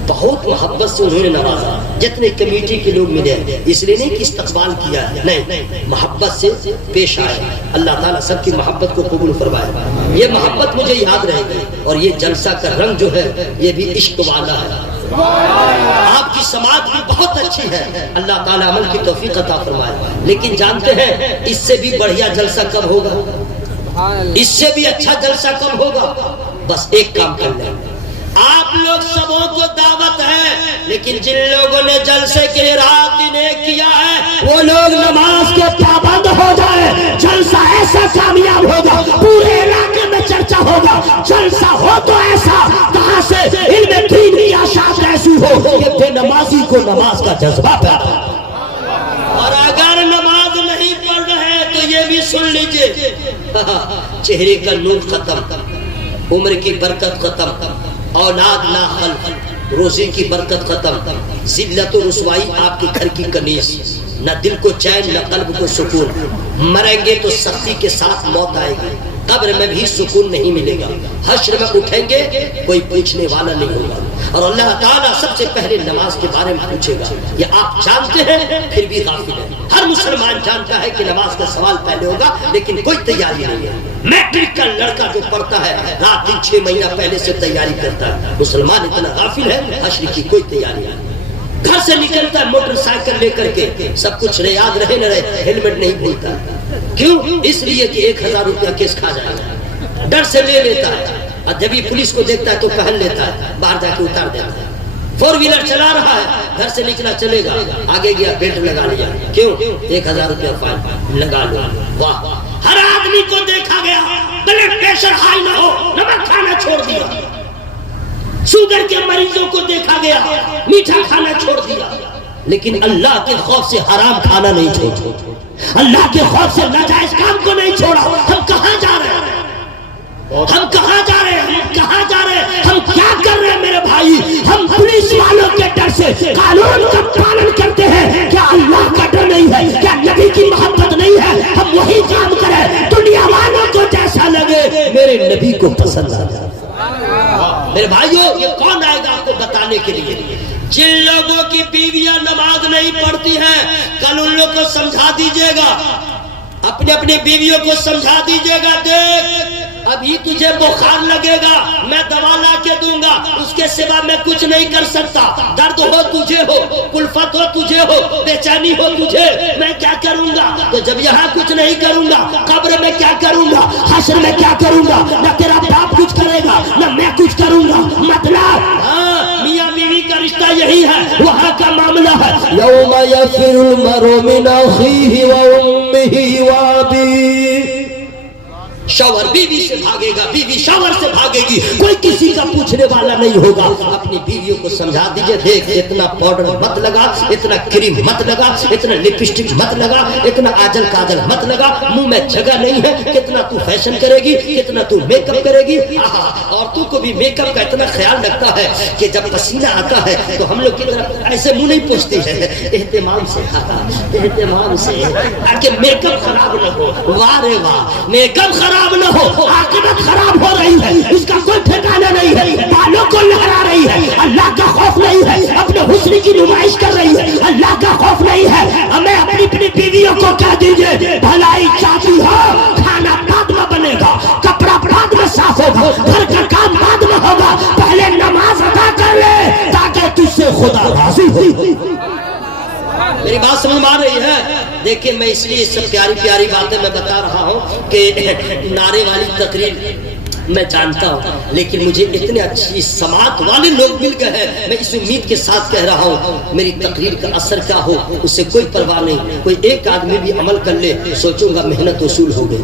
بہت محبت سے انہوں نے نوازا۔ جتنے کمیٹی کے لوگ ملے، اس لیے نہیں کہ استقبال کیا، نہیں، محبت سے پیش آئے۔ اللہ تعالیٰ سب کی محبت کو قبول فرمائے۔ یہ محبت مجھے یاد رہے گی، اور یہ جلسہ کا رنگ جو ہے یہ بھی عشق والا ہے۔ آپ کی سماعت بھی بہت اچھی ہے، اللہ تعالیٰ عمل کی توفیق عطا فرمائے۔ لیکن جانتے ہیں اس سے بھی بڑھیا جلسہ کب ہوگا، اس سے بھی اچھا جلسہ کب ہوگا؟ بس ایک کام کر لیں، آپ لوگ سبوں کو دعوت ہے، لیکن جن لوگوں نے جلسے کے لیے رات دن ایک کیا ہے وہ لوگ نماز کے پابند ہو جائے، جلسہ ایسا کامیاب ہوگا، پورے علاقے میں چرچا ہوگا۔ جلسہ ہو تو ایسا کہاں سے علم دین کی اشاعت ایسی ہو کہ بے نمازی کو نماز کا جذبہ پیدا ہو۔ اور اگر نماز نہیں پڑھ رہے تو یہ بھی سن لیجئے، چہرے کا نور ختم، عمر کی برکت ختم، اولاد ناخل، روزی کی برکت ختم، ذلت و رسوائی آپ کے گھر کی کنیز، نہ دل کو چین نہ قلب کو سکون۔ مریں گے تو سختی کے ساتھ موت آئے گی، قبر میں بھی سکون نہیں ملے گا، حشر میں اٹھیں گے کوئی پوچھنے والا نہیں ہوگا، اور اللہ تعالیٰ سب سے پہلے نماز کے بارے میں پوچھے گا۔ یہ آپ جانتے ہیں پھر بھی غافل ہیں۔ ہر مسلمان جانتا ہے کہ نماز کا سوال پہلے ہوگا، لیکن کوئی تیاری نہیں ہے۔ میٹرک کا لڑکا جو پڑھتا ہے رات دن 6 مہینہ پہلے سے تیاری کرتا ہے، مسلمان اتنا غافل ہے، حشر کی کوئی تیاری نہیں۔ گھر سے نکلتا ہے موٹر سائیکل لے کر کے، سب کچھ یاد رہے نہ رہے، ہیلمٹ نہیں بھولتا۔ کیوں؟ اس لیے کہ 1000 روپیہ کیس کھا جائے گا، ڈر سے لے لیتا ہے، اور جب ہی پولیس کو دیکھتا ہے تو پہن لیتا ہے، باہر جا کے اتار دیتا ہے۔ 4 ویلر چلا رہا ہے، گھر سے نکلا چلے گا، آگے گیا بیلٹ لگا لیا، کیوں؟ 1000 روپیہ فائن لگا لو۔ واہ، ہر آدمی کو دیکھا گیا، بلڈ پریشر ہائی نہ ہو، نمک کھانا چھوڑ دیا۔ شوگر کے مریضوں کو دیکھا گیا، میٹھا کھانا چھوڑ دیا، لیکن اللہ کے خوف سے حرام کھانا نہیں چھوڑا، اللہ کے خوف سے ناجائز کام کو نہیں چھوڑا۔ ہم کہاں جا رہے ہیں؟ ہم کہاں جا رہے ہیں؟ ہم کہاں جا رہے ہیں؟ ہم کیا کر رہے ہیں میرے بھائی؟ ہم پولیس والوں کے ڈر سے قانون کا پالن کرتے ہیں، کیا اللہ کا ڈر نہیں ہے؟ کیا نبی کی محبت نہیں ہے؟ ہم وہی کام کریں، دنیا والوں کو جیسا لگے میرے نبی کو پسند آ جائے۔ میرے بھائیو، یہ کون آئے گا آپ کو بتانے کے لیے؟ جن لوگوں کی بیویاں نماز نہیں پڑھتی ہیں، کل ان لوگوں کو سمجھا دیجئے گا، اپنے اپنے بیویوں کو سمجھا دیجئے گا، دیکھ ابھی تجھے بخار لگے گا، میں دوا لا کے دوں گا، اس کے سوا میں کچھ نہیں کر سکتا۔ درد ہو تجھے ہو، کلفت ہو تجھے ہو، بے چینی ہو تجھے، میں کیا کروں گا؟ تو جب یہاں کچھ نہیں کروں گا، قبر میں کیا کروں گا؟ حشر میں کیا کروں گا؟ نہ تیرا باپ کچھ کرے گا نہ میں کچھ کروں گا۔ مطلب میاں بیوی کا رشتہ یہی ہے، وہاں کا معاملہ ہے یوم یفر المرء من اخیہ وامہ وابیہ۔ شوہر بیوی سے بھاگے گا، بیوی شوہر سے بھاگے گی، کوئی کسی کا پوچھنے والا نہیں ہوگا۔ اپنی بیویوں کو سمجھا دیجئے، دیکھ اتنا پاؤڈر مت لگا، اتنا کریم مت لگا، اتنا لپسٹک مت لگا، اتنا آجل کاجل مت لگا، منہ میں جگہ نہیں ہے، کتنا تو فیشن کرے گی، کتنا تو میک اپ کرے گی۔ عورتوں کو بھی میک اپ کا اتنا خیال رکھتا ہے کہ جب پسینہ آتا ہے تو ہم لوگ کی طرف ایسے منہ نہیں پوچھتی ہے، اہتمام سے اہتمام سے، تاکہ میک اپ خراب نہ ہو۔ واہ رے واہ، میک اپ خراب خراب نہ ہو، عاقبت خراب ہو رہی ہے، اس کا کوئی ٹھکانہ نہیں ہے، بالوں کو لہرا رہی ہے، اللہ کا خوف نہیں ہے، اپنے حسن کی نمائش کر رہی ہے، اللہ کا خوف نہیں ہے۔ ہمیں اپنی بیویوں کو کہہ دیجئے بھلائی چاہتی ہو، کھانا بعد میں بنے گا، کپڑا بعد میں صاف ہوگا، گھر کا کام بعد میں ہوگا، پہلے نماز ادا کر لے تاکہ تجھ سے خدا راضی ہو۔ میری بات سمجھ میں آ رہی ہے؟ دیکھیں میں اس لیے سب پیاری پیاری باتیں میں بتا رہا ہوں کہ نعرے والی تقریر میں جانتا ہوں، لیکن مجھے اتنے اچھی سماعت والے لوگ مل گئے ہیں، میں اس امید کے ساتھ کہہ رہا ہوں میری تقریر کا اثر کیا ہو اس سے کوئی پرواہ نہیں، کوئی ایک آدمی بھی عمل کر لے سوچوں گا محنت وصول ہو گئی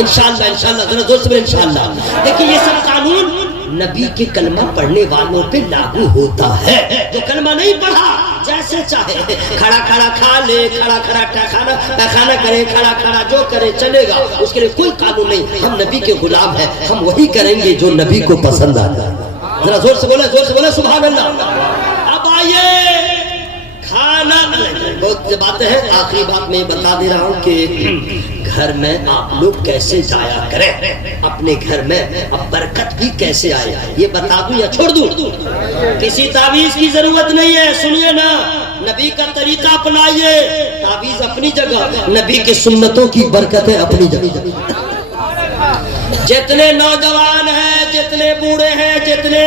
انشاءاللہ انشاءاللہ، ذرا زور سے بولیں انشاءاللہ۔ دیکھیں یہ سب قانون نبی کے کلمہ پڑھنے والوں پہ لاگو ہوتا ہے، جو کلمہ نہیں پڑھا جیسے چاہے کھڑا کھڑا کھا لے، کھڑا کھڑا پیخانہ کرے، کھڑا کھڑا جو کرے چلے گا، اس کے لیے کوئی قانون نہیں۔ ہم نبی کے غلام ہیں، ہم وہی کریں گے جو نبی کو پسند آتا ہے۔ ذرا زور سے بولے سبحان اللہ۔ اب آئیے کھانا، بہت باتیں ہیں، آخری بات میں یہ بتا دے رہا ہوں کہ گھر میں آپ لوگ کیسے جایا کریں، اپنے گھر میں اب برکت بھی کیسے آئے، یہ بتا دوں یا چھوڑ دوں؟ کسی تعویذ کی ضرورت نہیں ہے، سنیے نا، نبی کا طریقہ اپنائیے، تعویذ اپنی جگہ، نبی کے سنتوں کی برکتیں اپنی جگہ۔ جتنے نوجوان ہیں، جتنے بوڑھے ہیں، جتنے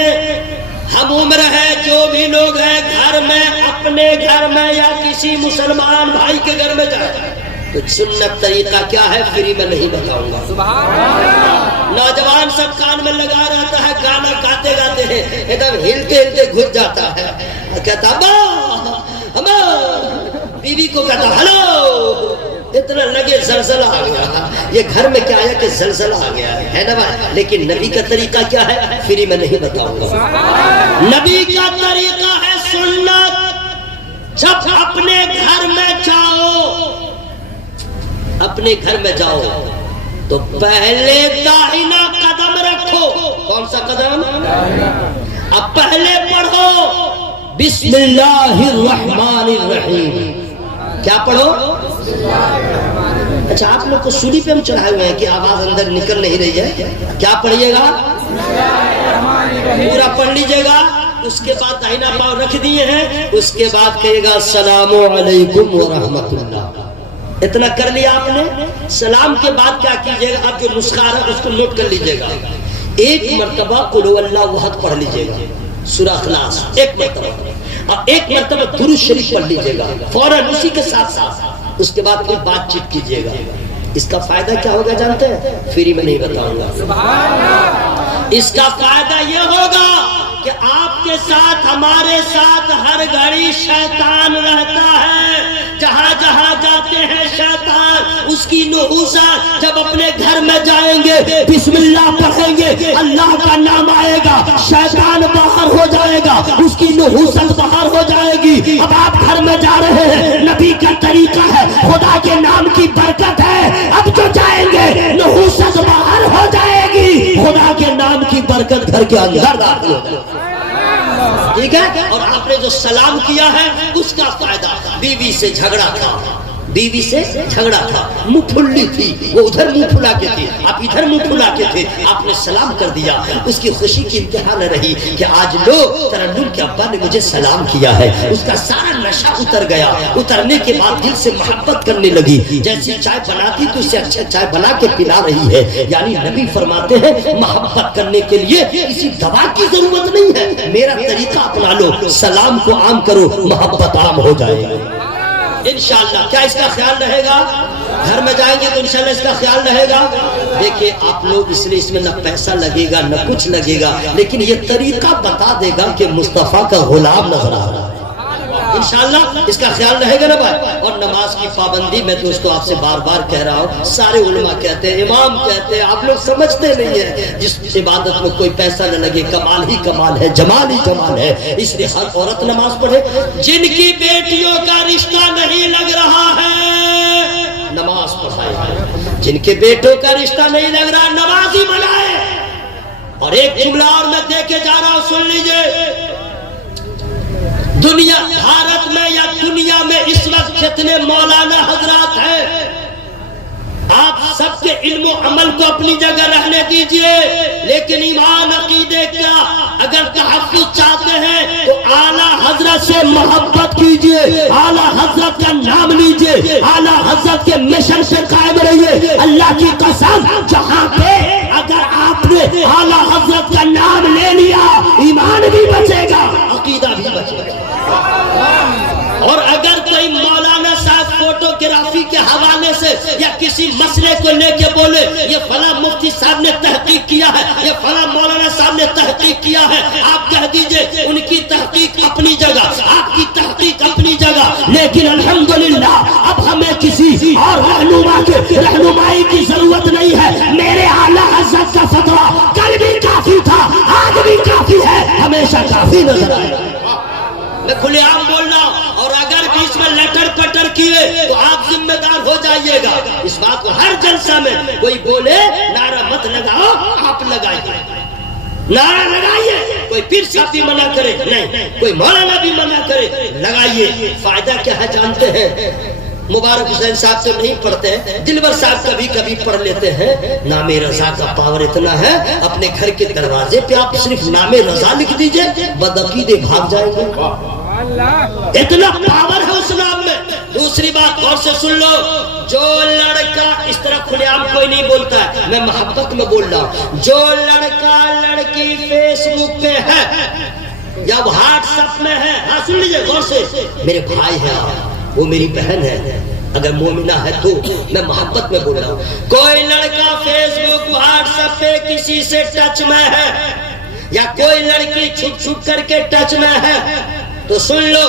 ہم عمر ہیں، جو بھی لوگ ہیں گھر میں، اپنے گھر میں یا کسی مسلمان بھائی کے گھر میں جائے، تو سنت طریقہ کیا ہے فری میں نہیں بتاؤں گا۔ نوجوان سب کان میں لگا رہتا ہے، گانا گاتے گاتے ہیں، ایک دم ہلتے ہلتے گھس جاتا ہے، کہتا ابا، بیوی کو کہتا ہلو، اتنا لگے زلزلہ آ گیا۔ یہ گھر میں کیا ہے کہ زلزلہ آ گیا ہے نا بھائی، لیکن نبی کا طریقہ کیا ہے فری میں نہیں بتاؤں گا۔ نبی کا طریقہ ہے سنت، جب اپنے گھر میں جاؤ، اپنے گھر میں جاؤ تو پہلے داہنا قدم رکھو۔ کون سا قدم؟ اب پہلے پڑھو بسم اللہ الرحمن الرحیم۔ کیا پڑھو؟ اچھا آپ لوگ کو سولی پہ ہم چڑھائے ہوئے ہیں کہ آواز اندر نکل نہیں رہی ہے، کیا پڑھیے گا؟ پورا پڑھ لیجئے گا، اس کے بعد داہنا پاؤں رکھ دیے ہیں، اس کے بعد کہے گا السلام علیکم ورحمت اللہ۔ اتنا کر لیا آپ نے؟ سلام کے بعد کیا کیجئے گا؟ آپ جو نسخہ ہے اس کو نوٹ کر لیجئے گا، ایک مرتبہ قل هو اللہ احد پڑھ لیجئے گا، سورہ اخلاص ایک مرتبہ، اور ایک مرتبہ درود شریف پڑھ لیجئے گا فوراً اسی کے ساتھ ساتھ، اس کے بعد کوئی بات چیت کیجئے گا۔ اس کا فائدہ کیا ہوگا جانتے ہیں؟ فری میں نہیں بتاؤں گا۔ اس کا فائدہ یہ ہوگا کہ آپ کے ساتھ، ہمارے ساتھ ہر گھڑی شیطان رہتا ہے، جہاں جہاں جاتے ہیں شیطان اس کی نحوست، جب اپنے گھر میں جائیں گے بسم اللہ پڑھیں گے، اللہ کا نام آئے گا، شیطان باہر ہو جائے گا، اس کی نحوست باہر ہو جائے گی۔ اب آپ گھر میں جا رہے ہیں، نبی کا طریقہ ہے، خدا کے نام کی برکت ہے، اب جو جائیں گے نحوست باہر ہو جائے گی، خدا کے نام کی برکت گھر کے اندر داخل ہو جائے گی۔ ٹھیک ہے؟ اور آپ نے جو سلام کیا ہے اس کا فائدہ، بیوی سے جھگڑا تھا، بیوی سے جھگڑا تھا، منہ پھلی تھی، وہ ادھر منہ پھلا کے تھی، آپ ادھر منہ پھلا کے تھے، آپ نے سلام کر دیا، اس کی خوشی کی انتہا نہ رہی کہ آج لو ترنم کے ابا نے مجھے سلام کیا ہے، اس کا سارا نشہ اتر گیا، اترنے کے بعد دل سے محبت کرنے لگی، جیسی چائے بناتی تو اسے اچھا چائے بنا کے پلا رہی ہے۔ یعنی نبی فرماتے ہیں محبت کرنے کے لیے کسی دوا کی ضرورت نہیں ہے، میرا طریقہ اپنا لو، سلام کو عام کرو، محبت عام ہو جائے گی انشاءاللہ۔ کیا اس کا خیال رہے گا؟ گھر میں جائیں گے تو انشاءاللہ اس کا خیال رہے گا۔ دیکھیں آپ لوگ اس لیے اس میں نہ پیسہ لگے گا نہ کچھ لگے گا، لیکن یہ طریقہ بتا دے گا کہ مصطفیٰ کا غلام نظر آ رہا ہے، انشاءاللہ اس کا خیال رہے گا نا بھائی۔ اور نماز کی پابندی میں دوستو آپ سے بار بار کہہ رہا ہوں، سارے علماء کہتے ہیں، امام کہتے ہیں، آپ لوگ سمجھتے نہیں ہیں، جس عبادت میں کوئی پیسہ نہ لگے کمال ہی کمال ہے، جمال ہی جمال ہے، اس لیے ہر عورت نماز پڑھے۔ جن کی بیٹیوں کا رشتہ نہیں لگ رہا ہے نماز پڑھائے، جن کے بیٹوں کا رشتہ نہیں لگ رہا نماز ہی بنائے۔ اور ایک جملہ اور میں دے کے جا رہا ہوں، سن لیجئے، دنیا بھارت میں یا دنیا میں اس وقت جتنے مولانا حضرات ہیں، آپ سب کے علم و عمل کو اپنی جگہ رہنے دیجئے، لیکن ایمان عقیدے کا اگر تحفظ چاہتے ہیں تو اعلیٰ حضرت سے محبت کیجئے، اعلیٰ حضرت کا نام لیجئے، اعلیٰ حضرت کے مشن سے قائم رہیے۔ اللہ کی قسم، جہاں پہ اگر آپ نے اعلیٰ حضرت کا نام لے لیا، ایمان بھی بچے گا، عقیدہ بھی بچے گا۔ اور اگر کوئی مولانا صاحب فوٹوگرافی کے حوالے سے یا کسی مسئلے کو لے کے بولے یہ فلاں مفتی صاحب نے تحقیق کیا ہے، یہ فلاں مولانا صاحب نے تحقیق کیا ہے، آپ کہہ دیجئے ان کی تحقیق اپنی جگہ، آپ کی تحقیق اپنی جگہ، لیکن الحمدللہ اب ہمیں کسی اور رہنمائی کی ضرورت نہیں ہے۔ میرے اعلیٰ حضرت کا فتویٰ کل بھی کافی تھا، آج بھی کافی ہے، ہمیشہ کافی نظر آئے گا۔ میں کھلے عام بول رہا ہوں، اور اگر بیچ میں لٹر پٹر کیے تو آپ ذمہ دار ہو جائیے گا۔ اس بات کو ہر جلسہ میں کوئی بولے نعرہ مت لگاؤ، آپ لگائیے، نعرہ لگائیے، کوئی پیر صاحب بھی منع کرے نہیں، کوئی مولانا بھی منع کرے لگائیے۔ فائدہ کیا ہے جانتے ہیں؟ مبارک حسین صاحب تو نہیں پڑھتے ہیں، دلبر صاحب کبھی کبھی پڑھ لیتے ہیں۔ نام رضا کا پاور اتنا ہے، اپنے گھر کے دروازے پہ آپ صرف نام رضا لکھ دیجئے، بدعقیدے بھاگ جائیں گے، اتنا پاور ہے اس نام میں۔ دوسری بات غور سے سن لو، جو لڑکا اس طرح کھلے عام کوئی نہیں بولتا ہے، میں محبت میں بول رہا ہوں، جو لڑکا لڑکی فیس بک پہ ہے یا واٹس ایپ میں ہے، ہاں سن لیجئے غور سے، میرے بھائی ہے آپ، وہ میری بہن ہے، اگر مومنہ ہے تو میں محبت میں بول رہا ہوں۔ کوئی لڑکا فیس بک واٹس ایپ پہ کسی سے ٹچ میں ہے یا کوئی لڑکی چھپ چھپ کر کے ٹچ میں ہے تو سن لو،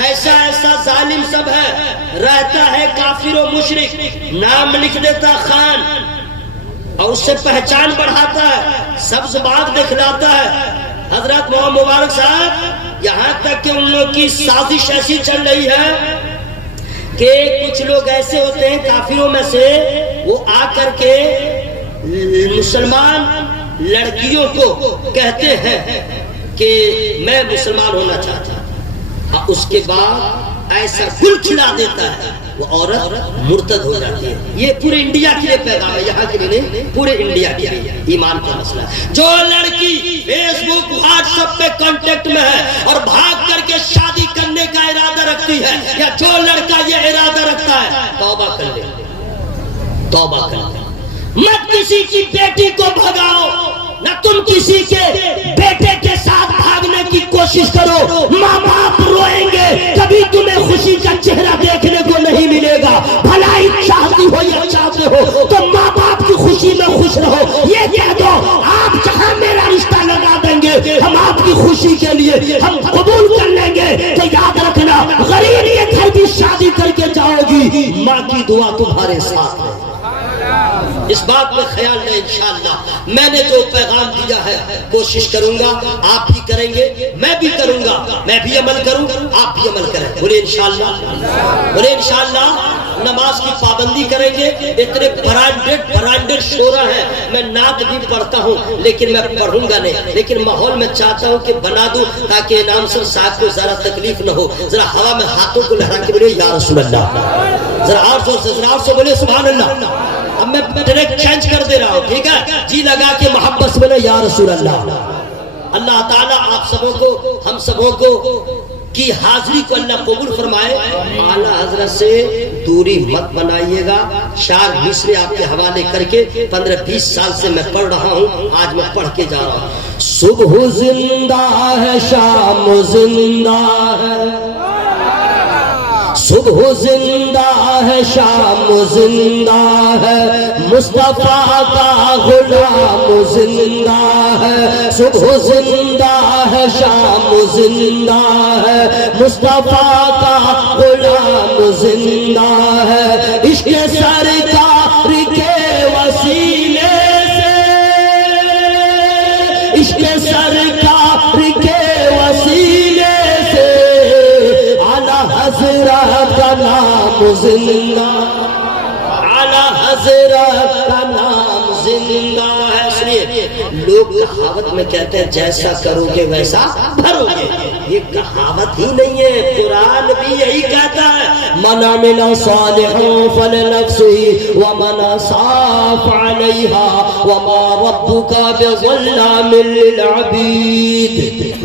ایسا ایسا ظالم سب ہے، رہتا ہے کافر و مشرک، نام لکھ دیتا خان اور اس سے پہچان بڑھاتا ہے، سبز باغ دکھلاتا ہے۔ حضرت محمد مبارک صاحب، یہاں تک کہ ان لوگ کی سازش ایسی چل رہی ہے کہ کچھ لوگ ایسے ہوتے ہیں کافروں میں سے، وہ آ کر کے مسلمان لڑکیوں کو کہتے ہیں کہ میں مسلمان ہونا چاہتا ہوں، اس کے بعد ایسا گل کھلا دیتا ہے، وہ عورت مرتد ہو جاتی ہے۔ یہ پورے انڈیا کے لیے پیغام ہے، یہاں کے لیے نہیں، پورے انڈیا کے لیے ایمان کا مسئلہ ہے۔ جو لڑکی فیس بک واٹس ایپ پہ کانٹیکٹ میں ہے اور بھاگ کر کے شادی کرنے کا ارادہ رکھتی ہے، یا جو لڑکا یہ ارادہ رکھتا ہے، توبہ کر لے، توبہ کر لے۔ مت کسی کی بیٹی کو بھگاؤ، نہ تم کسی کے بیٹے کے ساتھ بھاگنے کی کوشش کرو، ماں باپ روئیں گے، کبھی تمہیں خوشی کا چہرہ دیکھنے کو نہیں ملے گا۔ بھلائی چاہتی ہو یا چاہتے ہو تو ماں باپ کی خوشی میں خوش رہو، یہ کہہ دو آپ جہاں میرا رشتہ لگا دیں گے، ہم آپ کی خوشی کے لیے ہم قبول کر لیں گے، کہ یاد رکھنا غریب یہ گھر بھی شادی کر کے جاؤ گی، ماں کی دعا تمہارے ساتھ ہے۔ اس بات میں خیال ہے، انشاءاللہ میں نے جو پیغام دیا ہے کوشش کروں گا، آپ بھی کریں گے، میں بھی کروں گا، میں بھی عمل کروں، آپ بھی عمل کریں، بولے انشاءاللہ، بولے انشاءاللہ۔ نماز کی پابندی کریں گے، اتنے برانڈڈ شورا ہے، میں نعت بھی پڑھتا ہوں لیکن میں پڑھوں گا نہیں، لیکن ماحول میں چاہتا ہوں کہ بنا دوں تاکہ اناؤنسر صاحب کو ذرا تکلیف نہ ہو، ذرا ہوا میں ہاتھوں کو لہرا کے بولے یا رسول اللہ، ذرا اور سے بولے سبحان اللہ۔ اب میں ٹریک چینج کر دے رہا ہوں، ٹھیک ہے جی، لگا کے محبت سے بولے یا رسول اللہ۔ اللہ تعالیٰ آپ سبوں کو، ہم سبوں کو کی حاضری کو اللہ قبول فرمائے۔ اعلیٰ حضرت سے دوری مت بنائیے گا، چار مصرے آپ کے حوالے کر کے 15-20 سال سے میں پڑھ رہا ہوں، آج میں پڑھ کے جا رہا ہوں۔ صبح زندہ ہے، شام زندہ ہے، صبح زندہ ہے، شام زندہ ہے، مصطفیٰ کا غلام زندہ ہے، صبح زندہ ہے، شام زندہ ہے، مصطفیٰ کا غلام زندہ ہے، عشق سرکار کے وسیلے سے، عشق سرکار کے وسیلے سے اعلیٰ حضرت کا نام زندہ، اعلیٰ حضرت کا نام زندہ ہے۔ سنیے، لوگ کہاوت میں کہتے ہیں جیسا کرو گے ویسا بھرو گے، یہ کہاوت ہی نہیں ہے، قرآن بھی یہی کہتا ہے، من عمل صالحا فلنفسه ومن اساء فعليها وما ربك بظلام للعبيد.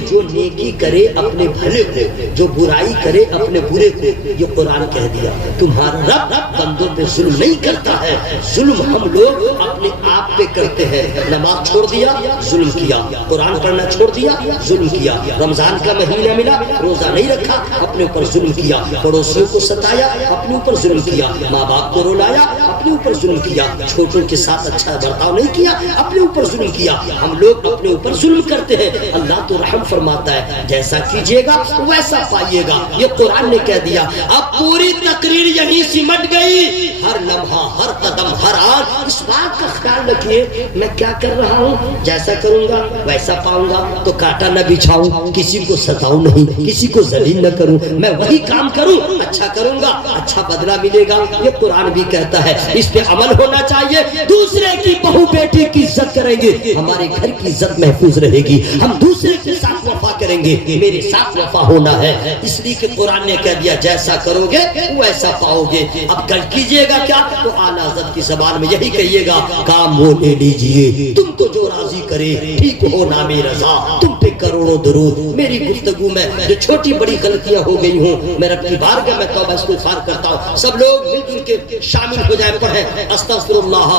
جو نیکی کرے اپنے بھلے کو، جو برائی کرے اپنے برے کو. یہ قرآن کہہ دیا. تمہارا رب بندوں پہ ظلم نہیں کرتا ہے، ظلم ہم لوگ اپنے آپ پہ کرتے ہیں. نماز چھوڑ دیا، ظلم کیا. قرآن پڑھنا چھوڑ دیا، ظلم کیا. رمضان کا مہینہ ملا، روزہ نہیں رکھا، اپنے اوپر ظلم کیا. پڑوسیوں کو ستایا، اپنے اوپر ظلم کیا. ماں باپ کو رلایا، اپنے اوپر ظلم کیا. چھوٹوں کے ساتھ اچھا برتاؤ نہیں کیا، اپنے اوپر ظلم کیا. ہم لوگ اپنے اوپر ظلم کرتے ہیں. اللہ تو رحم فرماتا ہے، جیسا کیجیے گا ویسا پائیے گا. یہ قرآن نے کہہ دیا. اب پوری تقریر یہیں سمٹ گئی. ہر لمحہ، ہر قدم، ہر آن اس بات کا خیال رکھیے، میں کیا کر رہا ہوں، جیسا کروں گا ویسا پاؤں گا. تو کانٹا نہ بچھاؤں، کسی کو ستاؤں نہیں، کسی کو ذلیل نہ کروں. میں وہی کام کروں، اچھا کروں گا اچھا بدلہ ملے گا. یہ قرآن بھی کہتا ہے. اس پہ عمل ہونا چاہیے. دوسرے کی بہو بیٹی کی عزت کریں گے، ہمارے گھر کی عزت محفوظ رہے گی. ہم دوسرے کے ساتھ وفا کریں گے، میرے ساتھ وفا ہونا ہے. اس لیے کہ قرآن نے کہہ دیا جیسا کرو گے ویسا پاؤ گے. اب کل کیجئے گا کیا؟ تو اعلیٰ حضرت کی زبان میں یہی کہیے گا، کام وہ لے لیجئے، تم کو جو راضی کرے، ٹھیک ہو نام رضا. تم پہ کروڑوں درود. میری گفتگو میں جو چھوٹی بڑی غلطیاں ہو گئی ہوں، میں رب کی بارگاہ میں توبہ استغفار کرتا ہوں. سب لوگ مل جل کے شامل ہو جائے، پڑھیں استغفر اللہ.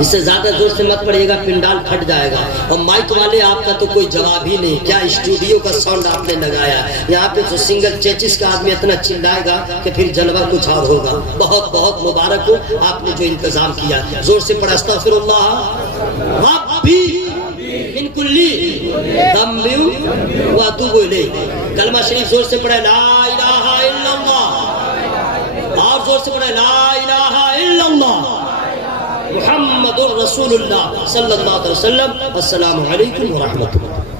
اس سے زیادہ زور سے مت پڑھیے گا، پنڈال پھٹ جائے گا. اور مائک والے آپ کا تو کوئی جواب ہی نہیں. کیا اسٹوڈیو کا ساؤنڈ آپ نے لگایا؟ یہاں پہ تو سنگل چیچس کا آدمی اتنا چلائے گا کہ پھر جلوہ کچھ اور ہوگا. بہت بہت مبارک ہو آپ نے جو انتظام کیا. زور سے پڑھا استغفر اللہ ربی من کلی ذنب واتوب الیہ. کلمہ شریف زور سے پڑھے لا الہ الا اللہ، اور زور سے پڑھے لا الہ الا اللہ محمد الرسول اللہ صلی اللہ علیہ وسلم. السلام علیکم ورحمۃ اللہ.